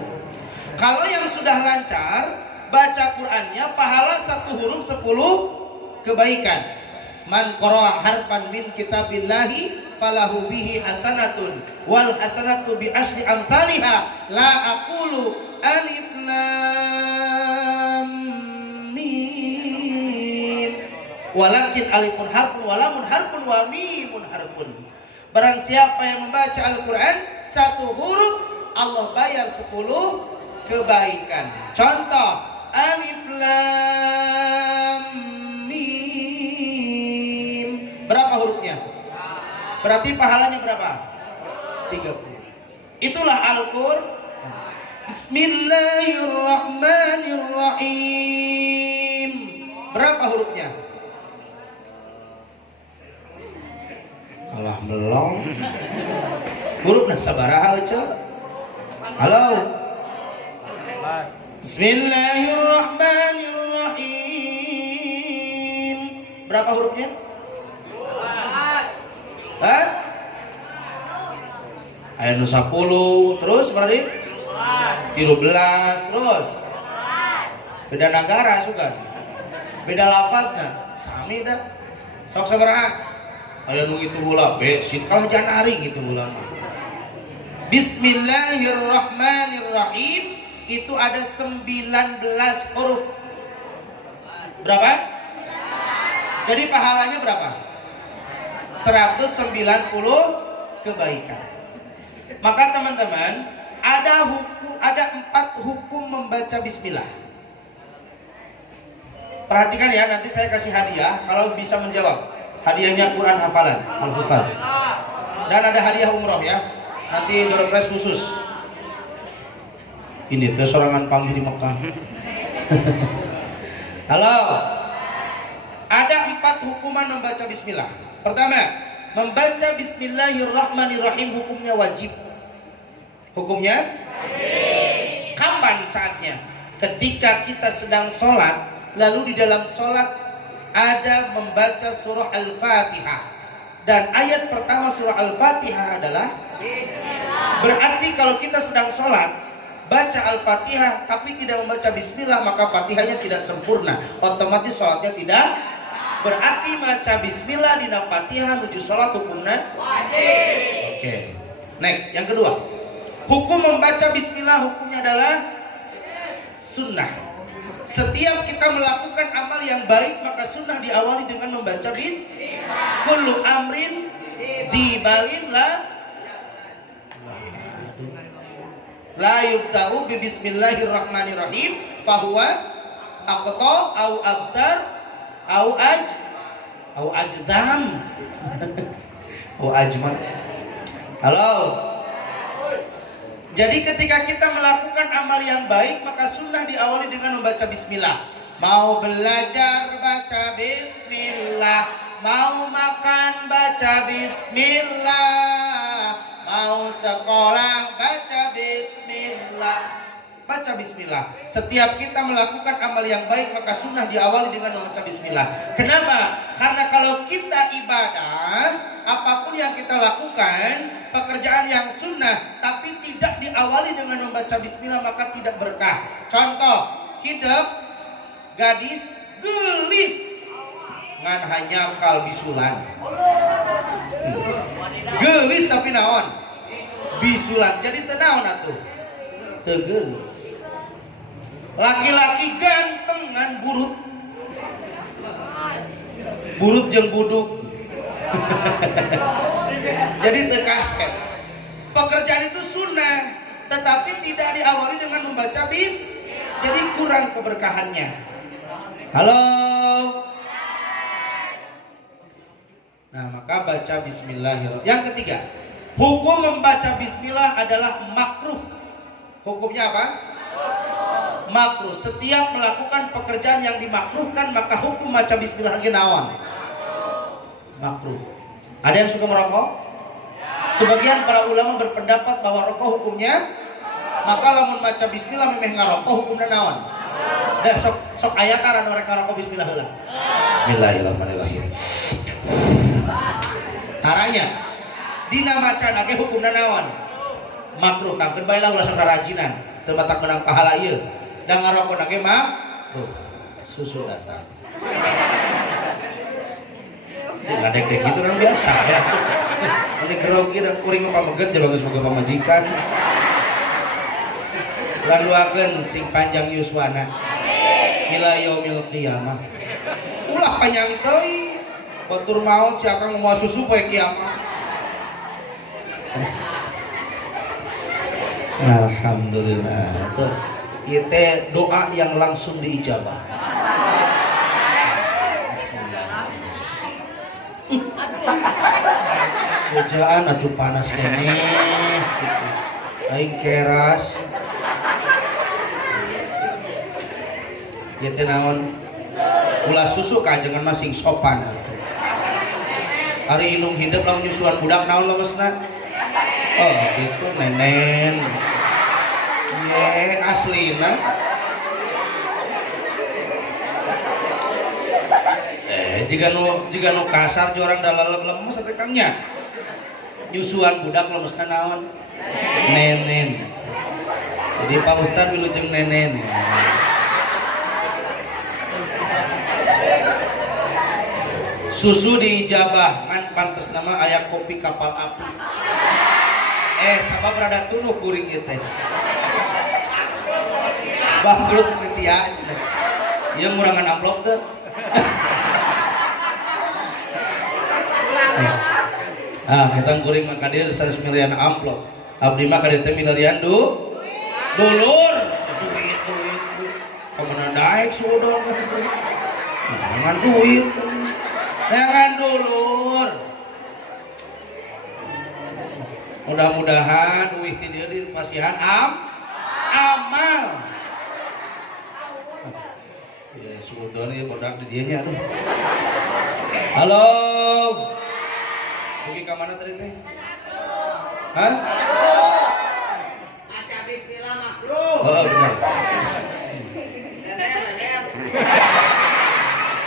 Kalau yang sudah lancar baca Qurannya, pahala 1 huruf 10 kebaikan. Man qara'a harfan min kitabillahi falahu bihi hasanatun wal hasanatu bi asyri amsalha la aqulu alif lam mim walakin alifun harfun wa lamun harfun wa mimun harfun. Barang siapa yang membaca Al-Quran 1 huruf, Allah bayar 10 kebaikan. Contoh, alif lam mim, berapa hurufnya? Berarti pahalanya berapa? 30. Itulah Al-Quran. Bismillahirrahmanirrahim. Berapa hurufnya? Kalah belum. Hurufnya sabaraha aja. Halo. Bismillahirrahmanirrahim. Berapa hurufnya? Hah? Ayat 10 terus berarti 13 terus. Beda negara suka. Beda lafadzna. Sami dah. Sok sabaraha? Aya nu kitu heula besin kalah janari gitu ulama. Bismillahirrahmanirrahim itu ada 19 huruf. Berapa? Jadi pahalanya berapa? 190 kebaikan. Maka teman-teman, ada 4 hukum membaca bismillah. Perhatikan ya, nanti saya kasih hadiah kalau bisa menjawab. Hadiahnya Quran hafalan Al-Hufaz. Dan ada hadiah umroh ya. Nanti door prize khusus. Ini tuh sorangan panggil di Mekah. Halo. Ada 4 hukuman membaca bismillah. Pertama, membaca bismillahirrahmanirrahim hukumnya wajib. Hukumnya? Wajib. Kapan saatnya? Ketika kita sedang sholat, lalu di dalam sholat ada membaca surah Al-Fatihah. Dan ayat pertama surah Al-Fatihah adalah Bismillah. Berarti kalau kita sedang sholat, baca Al-Fatihah tapi tidak membaca Bismillah, maka Fatihahnya tidak sempurna. Otomatis sholatnya tidak Berarti maca bismillah dina Fatihah nuju salat hukumna wajib. Oke. Next, yang kedua. Hukum membaca bismillah hukumnya adalah sunnah. Setiap kita melakukan amal yang baik maka sunnah diawali dengan membaca bismillah. Kullu amrin dibalin la yubda'u bi bismillahirrahmanirrahim fahuwa aqta au abtar au ajdam au ajmal. Halo. Jadi ketika kita melakukan amal yang baik maka sunnah diawali dengan membaca bismillah. Mau belajar baca bismillah, mau makan baca bismillah, mau sekolah baca bismillah. Baca bismillah. Setiap kita melakukan amal yang baik maka sunnah diawali dengan membaca bismillah. Kenapa? Karena kalau kita ibadah, apapun yang kita lakukan, pekerjaan yang sunnah tapi tidak diawali dengan membaca bismillah maka tidak berkah. Contoh, hidup gadis gelis ngan hanya kal bisulan. Gelis tapi naon? Bisulan. Jadi teu naon atuh? Teu gelis. Laki-laki ganteng ngan burut. Burut jeung buduk. Jadi tekaskan. Pekerjaan itu sunnah, tetapi tidak diawali dengan membaca bis, jadi kurang keberkahannya. Halo. Nah, maka baca bismillahirrahmanirrahim. Yang ketiga, hukum membaca bismillah adalah makruh. Hukumnya apa? Makruh. Setiap melakukan pekerjaan yang dimakruhkan maka hukum baca bismillah lagi naon? Makruh. Ada yang suka merokok? Sebagian para ulama berpendapat bahwa rokok hukumnya, maka lamun maca bismillah memeh ngarokok hukumna naon? Da sok aya tara nu rek ngarokok bismillah heula. Bismillahirrahmanirrahim. Taranya dina macana ge hukumna naon? Makruh. Kangkeun bae lah ulah sok rajinan, teu matak menang pahala ieu. Da ngarokok ge makruh. Susu datang. Ngadek-dek gitu kan biasa ya. Ini gerogi dan kuring pameget ya bagus boga pamajikan. Landuakeun sing panjang yuswana. Ila yaumil qiyamah. Ulah panjang teuing. Batur maut si akang mau susu poe kiamat. Alhamdulillah. Tuh, ieu teh doa yang langsung diijabah. Kerjaan atuh panas kene aing keras ieu teh naon ulah susu kajengan masing sopan atuh ari inung hidup lamun nyusuan budak naon lemesna oh gitu nenen ye aslina jika nu kasar jorang dalam lemes atau kangnya nyusuan budak lemesna naon nenen. Jadi Pak Ustad wilujeng nenen ya. Susu diijabah ngan pantes nama aya kopi kapal api. Sabab rada tunuh kuring ieu teh. Bangkrut tia cenah. Ieu ngurangan amplop teh. Kita kuring maka dia 100 miliar amplop. Abdi mah kada teh milarian dulur. Duit. Kamana daek sudon. Jangan duit. Jangan dulur. Mudah-mudahan uih ti dieu di pasihan amal. Ya sudon ieu bodak di dieu nya atuh. Halo. Pergi ke mana tadi teh? Hah? Baca bismillah makruh. Oh benar.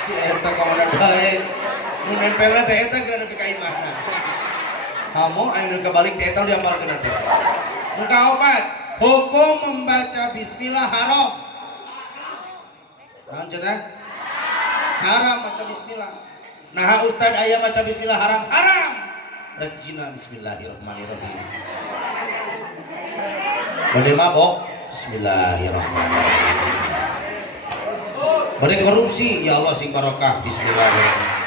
Si eta kawana bae. Nu nempelna teh eta geura nepi ka imahna. Kamu anu kebalik teh eta diamalkeun teh. Nu kaopat, hukum membaca bismillah haram. Naon cenah? haram maca bismillah. Nah ustad aya maca bismillah haram. Rajina bismillahirrahmanirrahim. Bade mabok bismillahirrahmanirrahim. Bade korupsi ya Allah sing barokah bismillahirrahmanirrahim.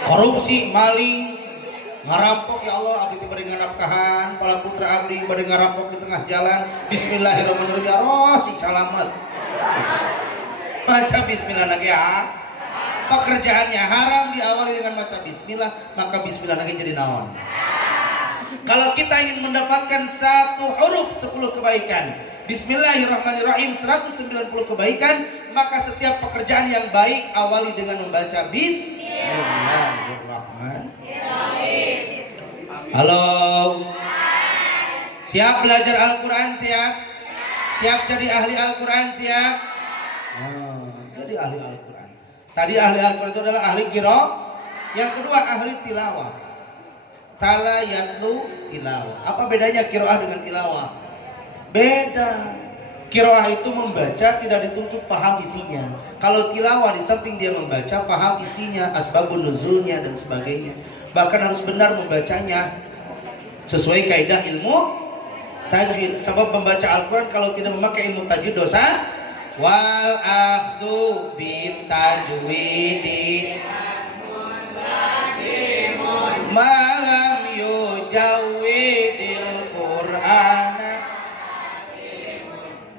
Korupsi, maling, ngarampok ya Allah abdi bade nganapkahan, pala putra abdi bade ngarampok di tengah jalan. Bismillahirrahmanirrahim ya Allah sing salamet. Maca bismillah lagi ya. Pekerjaannya haram diawali dengan maca bismillah, maka bismillah lagi jadi naon. Kalau kita ingin mendapatkan satu huruf 10 kebaikan, bismillahirrahmanirrahim 190 kebaikan, maka setiap pekerjaan yang baik awali dengan membaca bismillahirrahmanirrahim. Halo. Siap belajar Al-Quran? Siap? Siap jadi ahli Al-Quran? Siap? Jadi ahli Al-Quran. Tadi ahli Al-Quran itu adalah ahli qiraah. Yang kedua ahli tilawah. Tala yatlu tilawah. Apa bedanya qiraah dengan tilawah? Beda. Qiraah itu membaca tidak dituntut paham isinya. Kalau tilawah di samping dia membaca paham isinya, asbabun nuzulnya dan sebagainya. Bahkan harus benar membacanya sesuai kaidah ilmu tajwid. Sebab membaca Al-Quran kalau tidak memakai ilmu tajwid dosa. Wal akhdhu bit tajwidi malam yujawidil Qur'ana.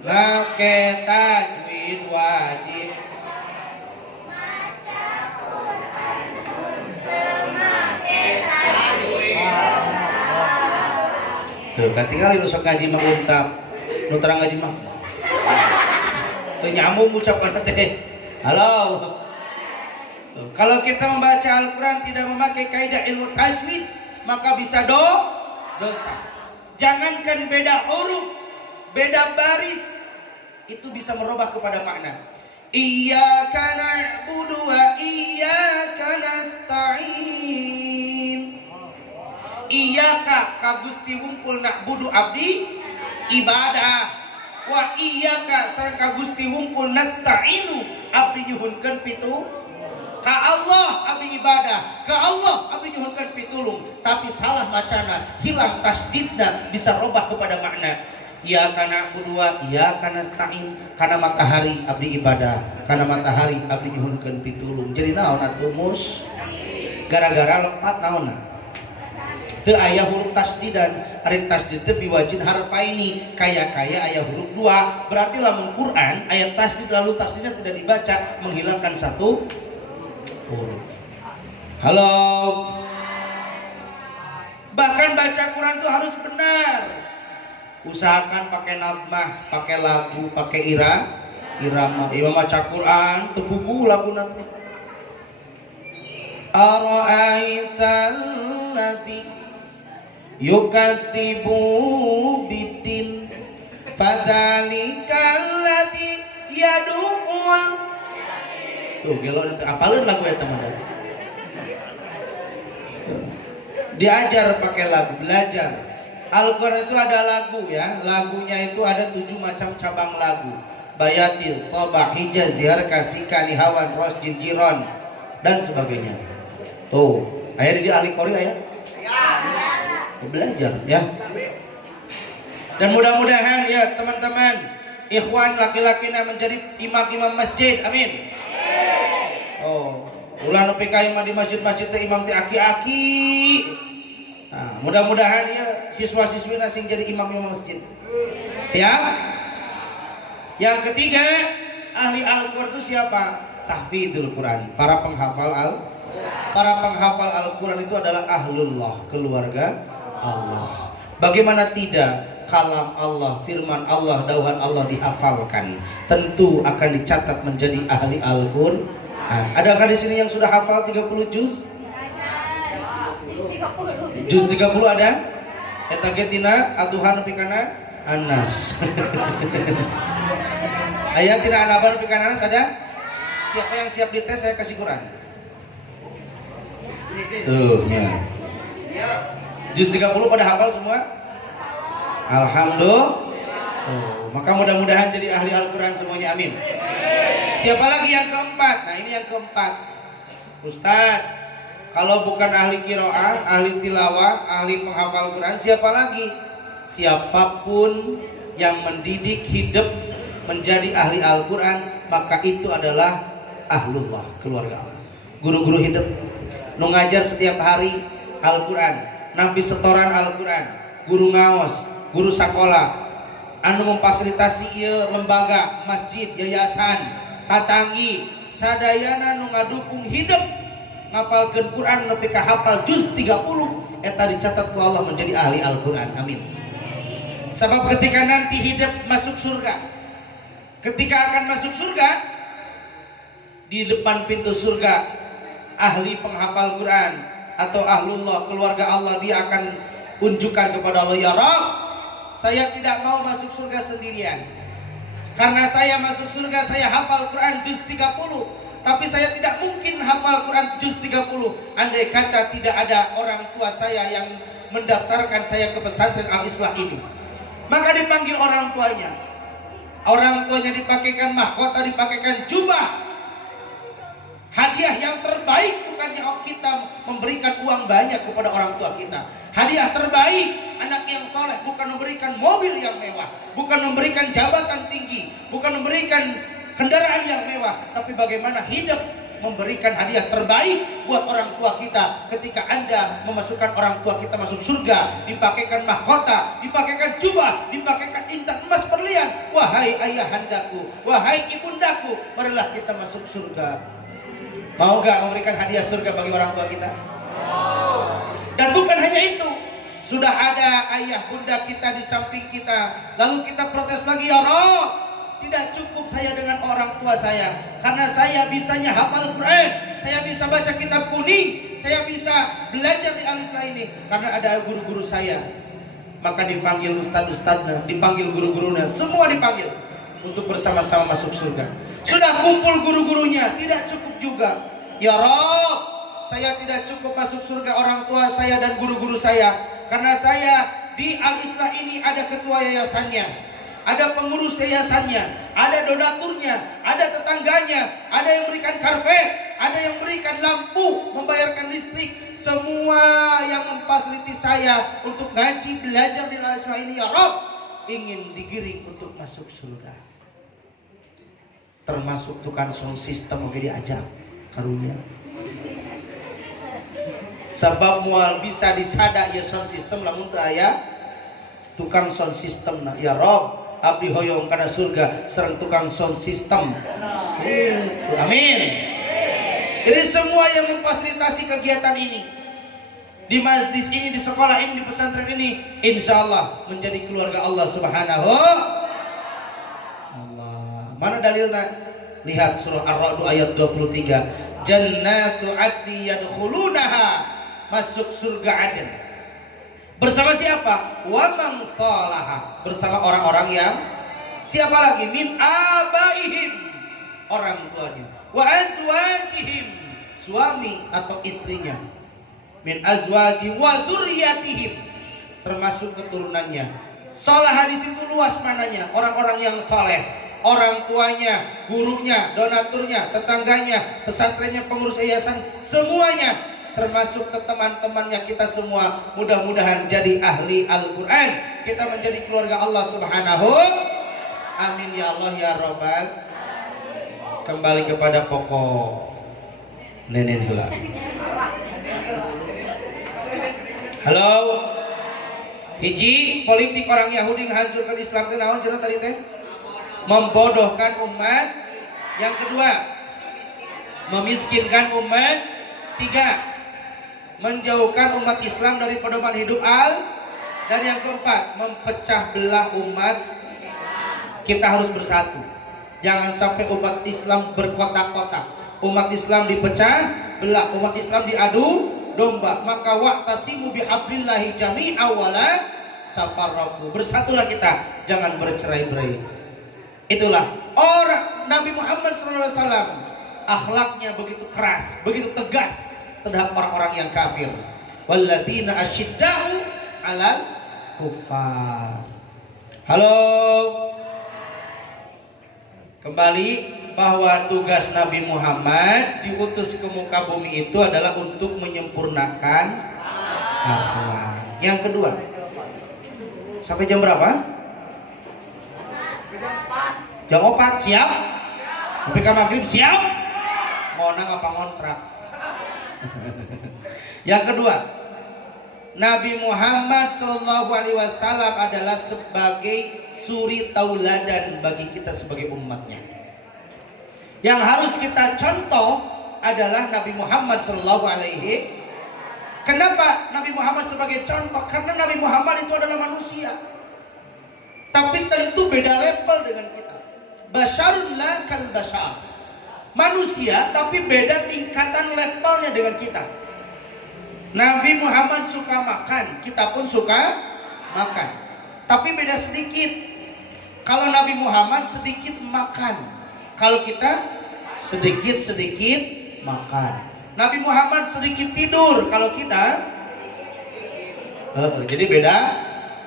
Make tajwid wajib. Tuh, katingali nu sok ngaji mah untap, nu terang ngaji mah. Tuh nyambung ucapan teh. Halo. Tuh, kalau kita membaca Al-Quran tidak memakai kaidah ilmu tajwid, maka bisa dosa. Jangankan beda huruf, beda baris itu bisa merubah kepada makna. Iyyaka na'budu wa iyyaka nasta'in. Iyyaka ka Gusti wungkul na'budu abdi ibadah. Wa iyyaka sareng ka Gusti wungkul nasta'inu abdi nyuhunkeun pitu. Ka Allah abdi ibadah, ka Allah abdi nyuhunkeun pitulung, tapi salah macana, hilang tasdidna, bisa robah kepada makna. Iyyaka na'budu wa iyyaka nasta'in, kana matahari abdi ibadah, kana matahari abdi nyuhunkeun pitulung. Jadi naon atuh mus? Gara-gara lepat naonna. Teu aya huruf tasdidan, ari tasdid teh biwajin harfaini, kaya-kaya aya huruf 2. Berarti lamun Quran ayat tasdid lalu tasdidnya tidak dibaca, menghilangkan satu huruf. Halo. Bahkan baca Quran itu harus benar. Usahakan pakai nagmah, pakai lagu, pakai irama. Imam baca Quran tepugu lagu nanti. Ara'aital ladzi yukatsibu bidin fadzalikal ladzi yad'ul. Tuh gelo nanti apalin lagu eta mah. Diajar pakai lagu, belajar. Al-Quran itu ada lagu ya, lagunya itu ada 7 macam cabang lagu. Bayatil, Sabah, Hijaz, Zihar, Kasika, Nihawan, Ros, Jinjiron dan sebagainya. Tuh, ayah di ahli Qori ayah? Belajar ya. Dan mudah-mudahan ya teman-teman ikhwan laki-laki yang menjadi imam-imam masjid, amin. Oh, ulah nepi ka imam di masjid-masjid teh imam teh aki-aki. Nah, mudah-mudahan ya siswa-siswi sing jadi imam-imam masjid. Siap? Yang ketiga, ahli Al-Qur'an itu siapa? Tahfidzul Quran, para penghafal Al-Quran itu adalah ahlullah, keluarga Allah. Bagaimana tidak, kalam Allah, firman Allah, dauhan Allah dihafalkan, tentu akan dicatat menjadi ahli Al-Quran. Adakah di sini yang sudah hafal 30 juz? Juz 30 ada? Eta getina atuhan pikana Anas. Ayat tina anabar pikana Anas ada? Siapa yang siap dites saya kasih Quran. Tuh, ya. Juz 30 pada hafal semua? Alhamdulillah. Maka mudah-mudahan jadi ahli Al-Quran semuanya, amin. Siapa lagi yang keempat? Nah ini yang keempat. Ustadz, kalau bukan ahli qiraah, ahli tilawah, ahli penghafal Quran, siapa lagi? Siapapun yang mendidik hidup menjadi ahli Al-Quran, maka itu adalah ahlullah, keluarga Allah. Guru-guru hidup nu ngajar setiap hari Al-Quran, nabi setoran Al-Quran, guru ngaos, guru sekolah, anu memfasilitasi ieu lembaga, masjid, yayasan, tatangi, sadayana nu ngadukung hidup ngapalkeun Quran nepi ka hafal juz 30 eta dicatat ku Allah menjadi ahli Al-Quran. Amin. Sebab ketika nanti hidup masuk surga, ketika akan masuk surga, di depan pintu surga ahli penghafal Quran atau ahlullah, keluarga Allah, dia akan unjukkan kepada Allah, ya Rabb, saya tidak mau masuk surga sendirian. Karena saya masuk surga, saya hafal Quran juz 30, tapi saya tidak mungkin hafal Quran juz 30 andai kata tidak ada orang tua saya yang mendaftarkan saya ke pesantren Al-Islah ini. Maka dipanggil orang tuanya. Orang tuanya dipakaikan mahkota, dipakaikan jubah. Hadiah yang terbaik, bukannya kita memberikan uang banyak kepada orang tua kita. Hadiah terbaik, anak yang soleh, bukan memberikan mobil yang mewah, bukan memberikan jabatan tinggi, bukan memberikan kendaraan yang mewah, tapi bagaimana hidup memberikan hadiah terbaik buat orang tua kita. Ketika Anda memasukkan orang tua kita masuk surga, dipakaikan mahkota, dipakaikan jubah, dipakaikan intan emas berlian. Wahai ayahandaku, wahai ibundaku, marilah kita masuk surga. Mau gak memberikan hadiah surga bagi orang tua kita? Dan bukan hanya itu, sudah ada ayah bunda kita di samping kita, lalu kita protes lagi, ya Rabb, tidak cukup saya dengan orang tua saya, karena saya bisanya hafal Quran, saya bisa baca kitab kuning, saya bisa belajar di Al-Islah ini karena ada guru-guru saya. Maka dipanggil ustad-ustadnya, dipanggil guru-gurunya, semua dipanggil untuk bersama-sama masuk surga. Sudah kumpul guru-gurunya, tidak cukup juga. Ya Rabb, saya tidak cukup masuk surga orang tua saya dan guru-guru saya, karena saya di Al-Islah ini ada ketua yayasannya, ada pengurus yayasannya, ada donaturnya, ada tetangganya, ada yang berikan karpet, ada yang berikan lampu, membayarkan listrik, semua yang memfasiliti saya untuk ngaji belajar di Al-Islah ini, ya Rabb, ingin digiring untuk masuk surga. Termasuk tukang sound system oke diajak karunya. Sebab mual bisa disada ya sound system lamun teu aya tukang sound system na, ya Rabb, abdi hoyong kana surga sareng tukang sound system. Amin. Jadi semua yang memfasilitasi kegiatan ini, di masjid ini, di sekolah ini, di pesantren ini, insya Allah menjadi keluarga Allah Subhanahu Allah. Mana dalilnya? Lihat surah Ar-Ra'd ayat 23. Jannatu adni yadkhulunaha, masuk surga Aden. Bersama siapa? Wa man salaha, bersama orang-orang yang siapa lagi? Min abaihim, orang tuanya. Wa azwajihim, suami atau istrinya. Min azwaji wa dzurriyyatihim, termasuk keturunannya. Salah di situ luas mananya, orang-orang yang saleh, orang tuanya, gurunya, donaturnya, tetangganya, pesantrennya, pengurus yayasan, semuanya, termasuk teman-temannya kita semua. Mudah-mudahan jadi ahli Al-Quran, kita menjadi keluarga Allah Subhanahu. Amin ya Allah ya Rabbal. Kembali kepada pokok nenen heula. Halo, hiji politik orang Yahudi menghancurkan Islam teh naon cenah tadi teh? Membodohkan umat. Yang kedua, memiskinkan umat. Tiga, menjauhkan umat Islam dari pedoman hidup dan yang keempat, mempecah belah umat. Kita harus bersatu, jangan sampai umat Islam berkotak-kotak, umat Islam dipecah belah, umat Islam diadu domba. Maka wa'tasimu bihablillahi jami'a wala tafarraqu, bersatulah kita, jangan bercerai-berai. Itulah orang Nabi Muhammad SAW, akhlaknya begitu keras, begitu tegas terhadap orang-orang yang kafir. Walladzina asyidda'u 'alal kuffar. Halo. Kembali bahwa tugas Nabi Muhammad diutus ke muka bumi itu adalah untuk menyempurnakan akhlak. Yang kedua, sampai jam berapa? Jam 4 siap? Sampai ke maghrib siap? Ngonang apa ngontrak? Yang kedua, Nabi Muhammad SAW adalah sebagai suri tauladan bagi kita sebagai umatnya. Yang harus kita contoh adalah Nabi Muhammad SAW. Kenapa Nabi Muhammad sebagai contoh? Karena Nabi Muhammad itu adalah manusia, tapi tentu beda level dengan kita. Basyarun la kal basyar, manusia tapi beda tingkatan levelnya dengan kita. Nabi Muhammad suka makan, kita pun suka makan, tapi beda sedikit. Kalau Nabi Muhammad sedikit makan, kalau kita sedikit-sedikit makan. Nabi Muhammad sedikit tidur, kalau kita jadi beda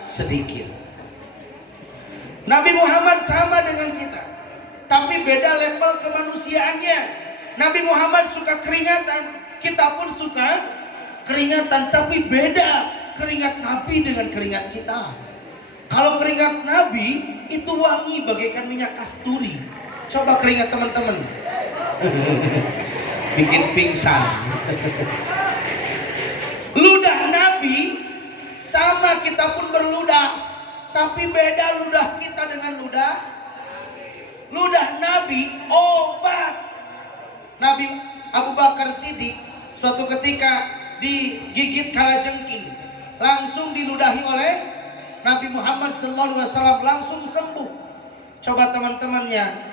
sedikit. Nabi Muhammad sama dengan kita, tapi beda level kemanusiaannya. Nabi Muhammad suka keringatan, kita pun suka keringatan, tapi beda keringat Nabi dengan keringat kita. Kalau keringat Nabi itu wangi bagaikan minyak kasturi. Coba keringat teman-teman, bikin pingsan. Ludah Nabi sama, kita pun berludah, tapi beda ludah kita dengan ludah Nabi obat. Nabi Abu Bakar Siddiq suatu ketika digigit kalajengking, langsung diludahi oleh Nabi Muhammad SAW, langsung sembuh. Coba teman-temannya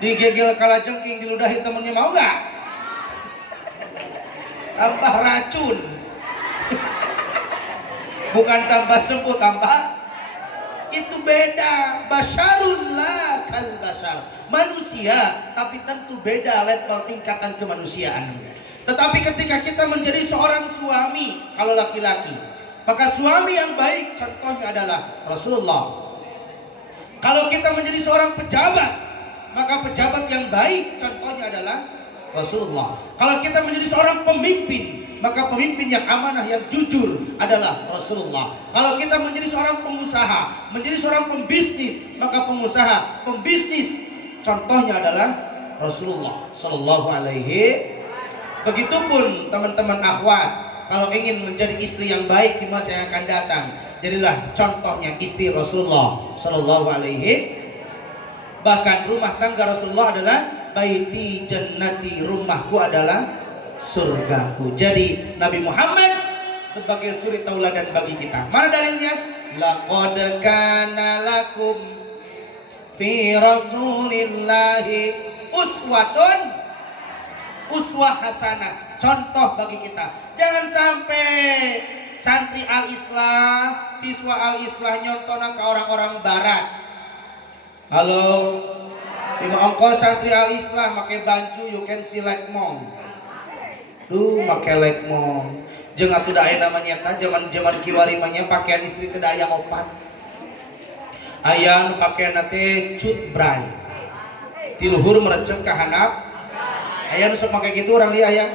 digigil kalajengking, diludahi temennya, mau nggak? Tambah racun. Bukan tambah sembuh, tambah itu beda. Basyarun la kal basyar, manusia tapi tentu beda level tingkatan kemanusiaan. Tetapi ketika kita menjadi seorang suami, kalau laki-laki, maka suami yang baik contohnya adalah Rasulullah. Kalau kita menjadi seorang pejabat, maka pejabat yang baik contohnya adalah Rasulullah. Kalau kita menjadi seorang pemimpin, maka pemimpin yang amanah, yang jujur adalah Rasulullah. Kalau kita menjadi seorang pengusaha, menjadi seorang pembisnis, maka pengusaha, pembisnis contohnya adalah Rasulullah Sallallahu Alaihi. Begitupun teman-teman akhwat, kalau ingin menjadi istri yang baik di masa yang akan datang, jadilah contohnya istri Rasulullah Sallallahu Alaihi. Bahkan rumah tangga Rasulullah adalah baiti jannati, rumahku adalah surgaku. Jadi Nabi Muhammad sebagai suri tauladan bagi kita. Mana dalilnya? Laqad kana lakum fi Rasulillahi uswah hasanah, contoh bagi kita. Jangan sampai santri al-islah, siswa al-islah nyontona ke orang-orang barat. Halo, lima ongkos santri al-islah make bancu, you can see like mong. Make like mong. Jeung atuh da aya namanya teh zaman kiwari mah nya pakaian istri teh da aya opat. Aya nu pakaianna teh cut bray. Tiluhur merecet ka handap. Aya nu sok make kitu urang lieu aya.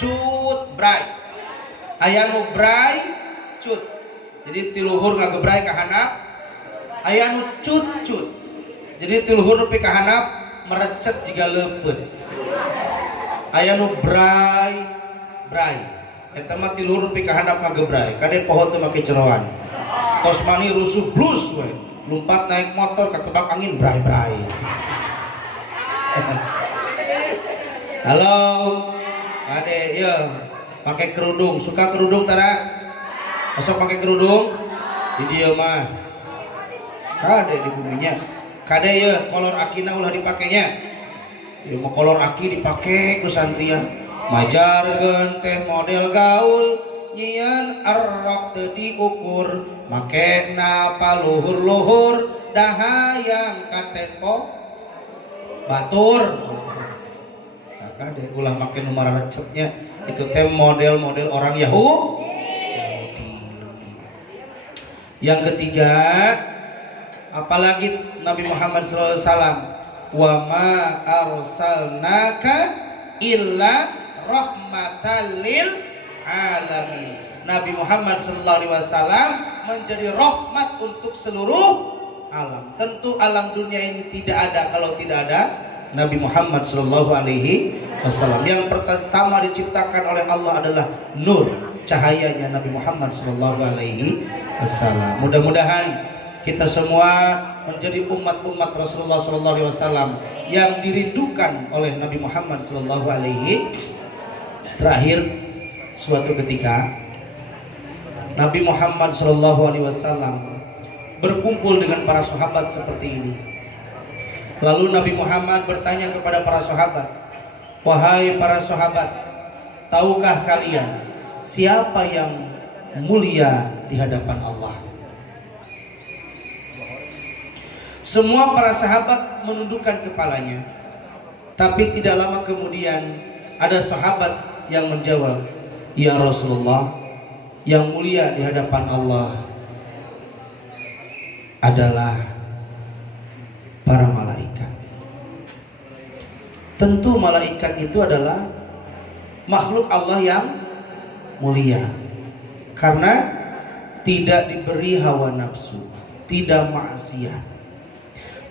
Cut bray. Aya nu bray cut. Jadi tiluhur ngagebray ka handap. Aya nu cut-cut, jadi tiluhur nepi ka handap merecet jiga leupeut. Aya nu bray, eta mah tiluhur nepi ka handap ngagebray, kade poho teu make jeroan. Tos mani rusuh blus we, lumpat naik motor katebak angin bray. Halo, ade, ya, pakai kerudung, suka kerudung tara? Masuk pakai kerudung? Di dia mah kade di buminya, kade ya kolor akina ulah dipakainya, ya mau kolor aki dipake ku santria, majarkeun teh model gaul, nyian arrok teu diukur, make na paluhur-luhur, dahayang ka tempo batur. Nah, kade ulah make nu mararecetnya, itu teh model-model orang Yahudi. Yang ketiga, apalagi Nabi Muhammad SAW wa ma arsalnaka illa rahmatan lil alamin. Nabi Muhammad sallallahu alaihi wasallam menjadi rahmat untuk seluruh alam. Tentu alam dunia ini tidak ada kalau tidak ada Nabi Muhammad sallallahu alaihi wasallam. Yang pertama diciptakan oleh Allah adalah nur, cahayanya Nabi Muhammad sallallahu alaihi wasallam. Mudah-mudahan kita semua menjadi umat-umat Rasulullah sallallahu alaihi wasallam yang dirindukan oleh Nabi Muhammad sallallahu alaihi. Terakhir, suatu ketika Nabi Muhammad SAW berkumpul dengan para sahabat seperti ini. Lalu Nabi Muhammad bertanya kepada para sahabat, "Wahai para sahabat, tahukah kalian siapa yang mulia di hadapan Allah?" Semua para sahabat menundukkan kepalanya. Tapi tidak lama kemudian ada sahabat yang menjawab, "Ya Rasulullah, yang mulia di hadapan Allah adalah para malaikat." Tentu malaikat itu adalah makhluk Allah yang mulia, karena tidak diberi hawa nafsu, tidak maksiat.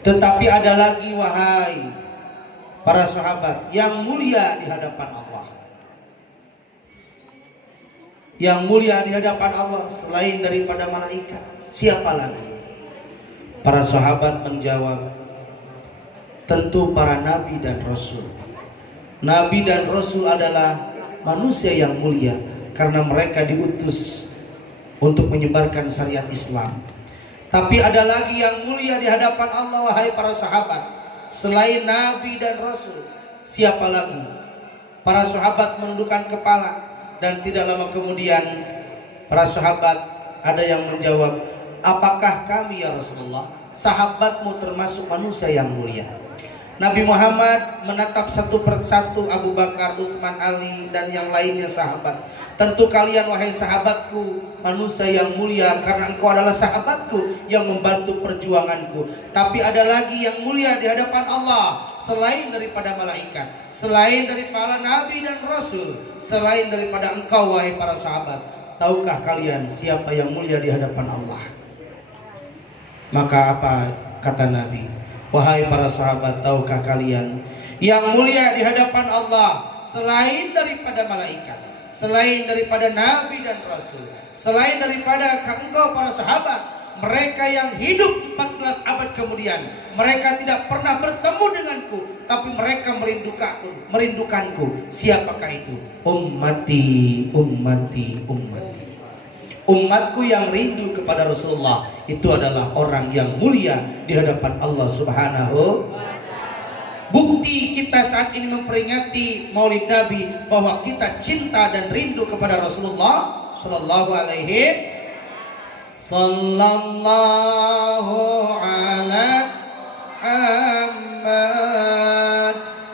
Tetapi ada lagi, wahai para sahabat, yang mulia di hadapan Allah. Yang mulia di hadapan Allah selain daripada malaikat, siapa lagi? Para sahabat menjawab, tentu para nabi dan rasul. Nabi dan rasul adalah manusia yang mulia karena mereka diutus untuk menyebarkan syariat Islam. Tapi ada lagi yang mulia di hadapan Allah, wahai para sahabat, selain nabi dan rasul. Siapa lagi? Para sahabat menundukkan kepala. Dan tidak lama kemudian para sahabat ada yang menjawab, "Apakah kami ya Rasulullah, sahabatmu termasuk manusia yang mulia?" Nabi Muhammad menatap satu persatu Abu Bakar, Utsman, Ali dan yang lainnya sahabat. "Tentu kalian wahai sahabatku manusia yang mulia karena engkau adalah sahabatku yang membantu perjuanganku. Tapi ada lagi yang mulia di hadapan Allah selain daripada malaikat, selain daripada nabi dan rasul, selain daripada engkau wahai para sahabat. Tahukah kalian siapa yang mulia di hadapan Allah?" Maka apa kata Nabi? "Wahai para sahabat, tahukah kalian yang mulia di hadapan Allah selain daripada malaikat, selain daripada nabi dan rasul, selain daripada engkau para sahabat, mereka yang hidup 14 abad kemudian, mereka tidak pernah bertemu denganku, tapi mereka merindukanku. Siapakah itu? Ummati, ummati, ummati." Umatku yang rindu kepada Rasulullah itu adalah orang yang mulia di hadapan Allah Subhanahu. Bukti kita saat ini memperingati Maulid Nabi bahwa kita cinta dan rindu kepada Rasulullah sallallahu alaihi sallallahu ala Muhammad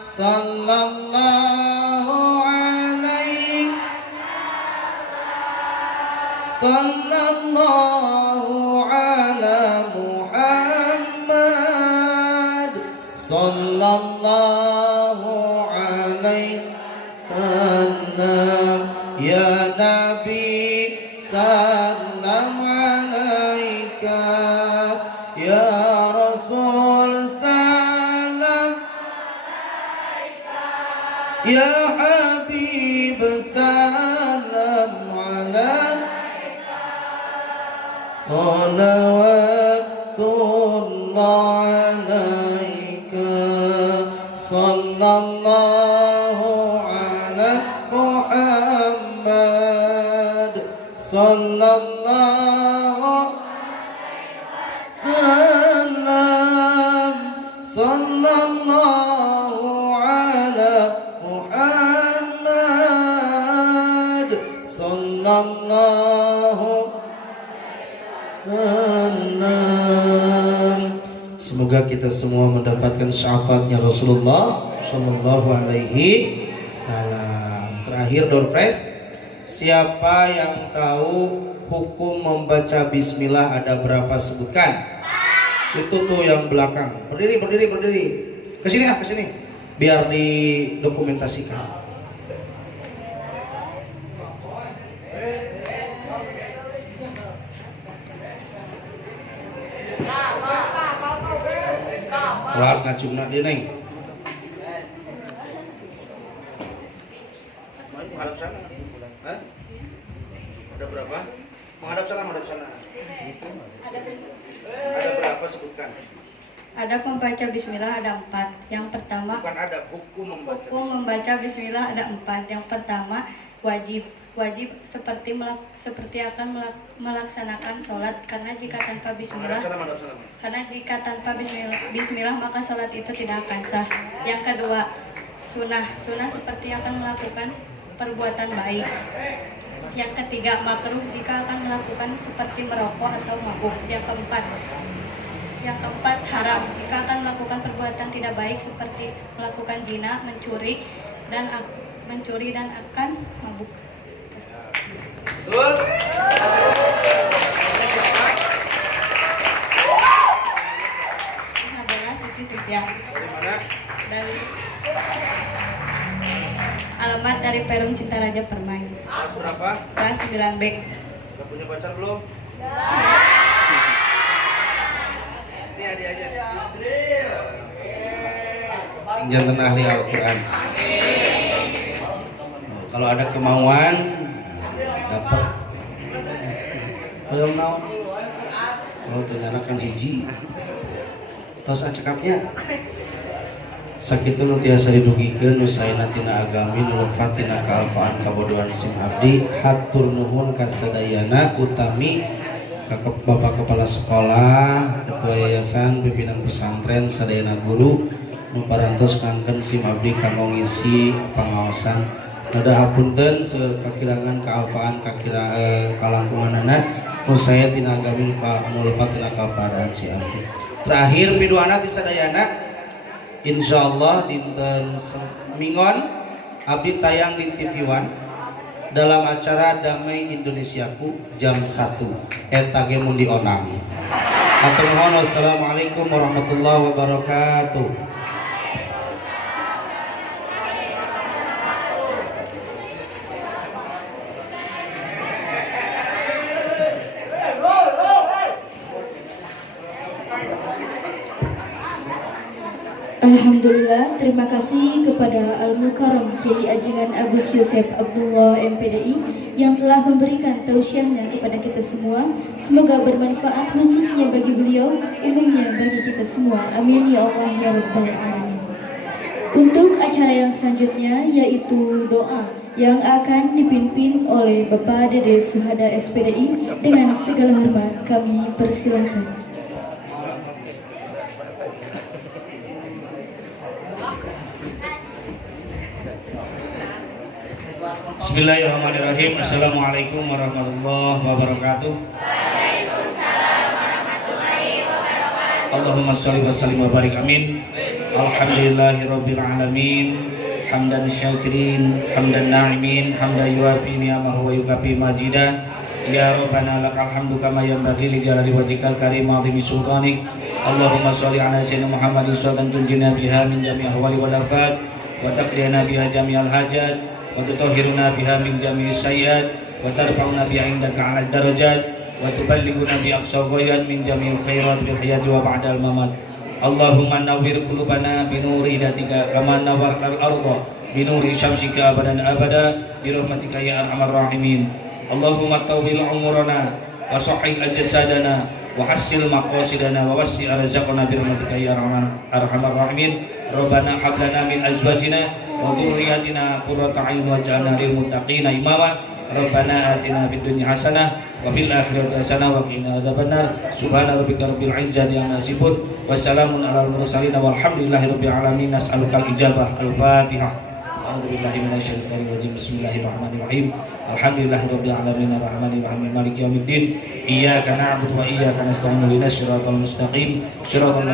sallallahu alaihi sallallahu ala Muhammad sallallahu alaihi wasallam. Ya Nabi salam alaika, ya Rasul salam alaika, ya Habib salam alaika, salawatullah alaika, sallallahu ala Muhammad sallallahu sallam, sallallahu ala Muhammad sallallahu sallam. Semoga kita semua mendapatkan syafaatnya Rasulullah sallallahu alaihi wasallam. Terakhir, door prize. Siapa yang tahu hukum membaca bismillah ada berapa? Sebutkan. Itu tuh yang belakang. Berdiri, berdiri, berdiri. Kesini biar didokumentasikan. Telat ngacungna dia neng. Menghadap sana. Hah? Ada berapa? Menghadap sana. Ada berapa sebutkan? Ada membaca bismillah ada 4. Yang pertama Bukan ada hukum membaca. hukum membaca bismillah ada 4. Yang pertama wajib seperti akan melaksanakan sholat karena jika tanpa bismillah maka sholat itu tidak akan sah. Yang kedua sunnah seperti akan melakukan perbuatan baik. Yang ketiga makruh jika akan melakukan seperti merokok atau mabuk. Yang keempat haram jika akan melakukan perbuatan tidak baik seperti melakukan zina, mencuri dan akan mabuk. Betul. Nabila Suci Sintia. Dari mana? Dari alamat dari Perum Cintaraja Permai. Kelas berapa? Kelas 9B. Udah punya pacar belum? Ini hadiahnya. Sing jantan ahli Al-Quran. Kalau ada kemauan dapat. Hoyong naon? Oh ternyata kan hiji. Tos acekapnya. Sakitu nu tiasa didugikeun nu saena tina agami nu lepat tina kaalfaan kabodohan sim abdi hatur nuhun ka sadayana utami ka Bapak Kepala Sekolah, Ketua Yayasan, Pimpinan Pesantren, sadayana guru nu parantos ngangkeun sim abdi kanggo ngisi pangaosan. Ada hapunten sekakirangan kaalfaan kalangkunganana nu saya tina agami nu lepat tina kaalfaan si abdi. Terakhir piduana ti sadayana insyaallah dinten Mingon abdi tayang di TV One dalam acara Damai Indonesiaku jam 1 eta ge mun di Onang. Hatur nuhun. Wassalamualaikum warahmatullahi wabarakatuh. Alhamdulillah, terima kasih kepada Al-Mukarram Kiai Ajengan Agus Yosef Abdullah MPDI yang telah memberikan tausiahnya kepada kita semua. Semoga bermanfaat khususnya bagi beliau, umumnya bagi kita semua. Amin ya Allah ya Rabbal Alamin. Untuk acara yang selanjutnya yaitu doa yang akan dipimpin oleh Bapak Dede Suhada SPDI. Dengan segala hormat kami persilakan. Bismillahirrahmanirrahim. Assalamualaikum warahmatullahi wabarakatuh. Allahumma sholli wa sallim wa barik amin. Alhamdulillahirabbil alamin. Hamdan syakirin, hamdan na'imin, hamdan yuwafi ni'amahu wa yukafi majidah. Ya Rabbana lakal hamdu kama yanbaghi li jalali wajhikal karim wa 'azimi sultanik. Allahumma sholli ala sayyidina Muhammadin sallallahu tunjina biha min jami'i ahwali wal afat wa taqdina biha jami'al hajat wa tutahhiruna biha min jami'i sayyi'at wa tarfa'una biha indaka 'ala darajat wa tuballighuna bi aqsa ghayat min jami'il khairat bil hayati wa ba'dal mamat. Allahumma nawwir qulubana bi nuri hidatika kama nawwartal arda bi nuri syamsika abadan abada bi rahmatika ya arhamar rahimin. Allahumma tawwil umurana wa sahih ajsadana wa hassil maqasidana wa wasi' arzaqana bi rahmatika ya arhamar rahimin. Rabbana hab lana min azwajina wa dhurriyyatina qurrata a'yun waj'alna lil muttaqina imama. Rabbana atina fid dunya hasanah wa fil akhirati hasanah wa qina adzabannar. Subhana rabbika rabbil izzati amma yasifun wa salamun alal mursalin walhamdulillahi rabbil alamin. Nas'alukal ijabah. Al-Fatihah. A'udzubillahi minasyaitonir rajim. Bismillahirrahmanirrahim. Alhamdulillahirabbil alamin arrahmanir rahim maliki yaumiddin. Iyyaka na'budu wa iyyaka nasta'in ihdinas siratal mustaqim. Shiratal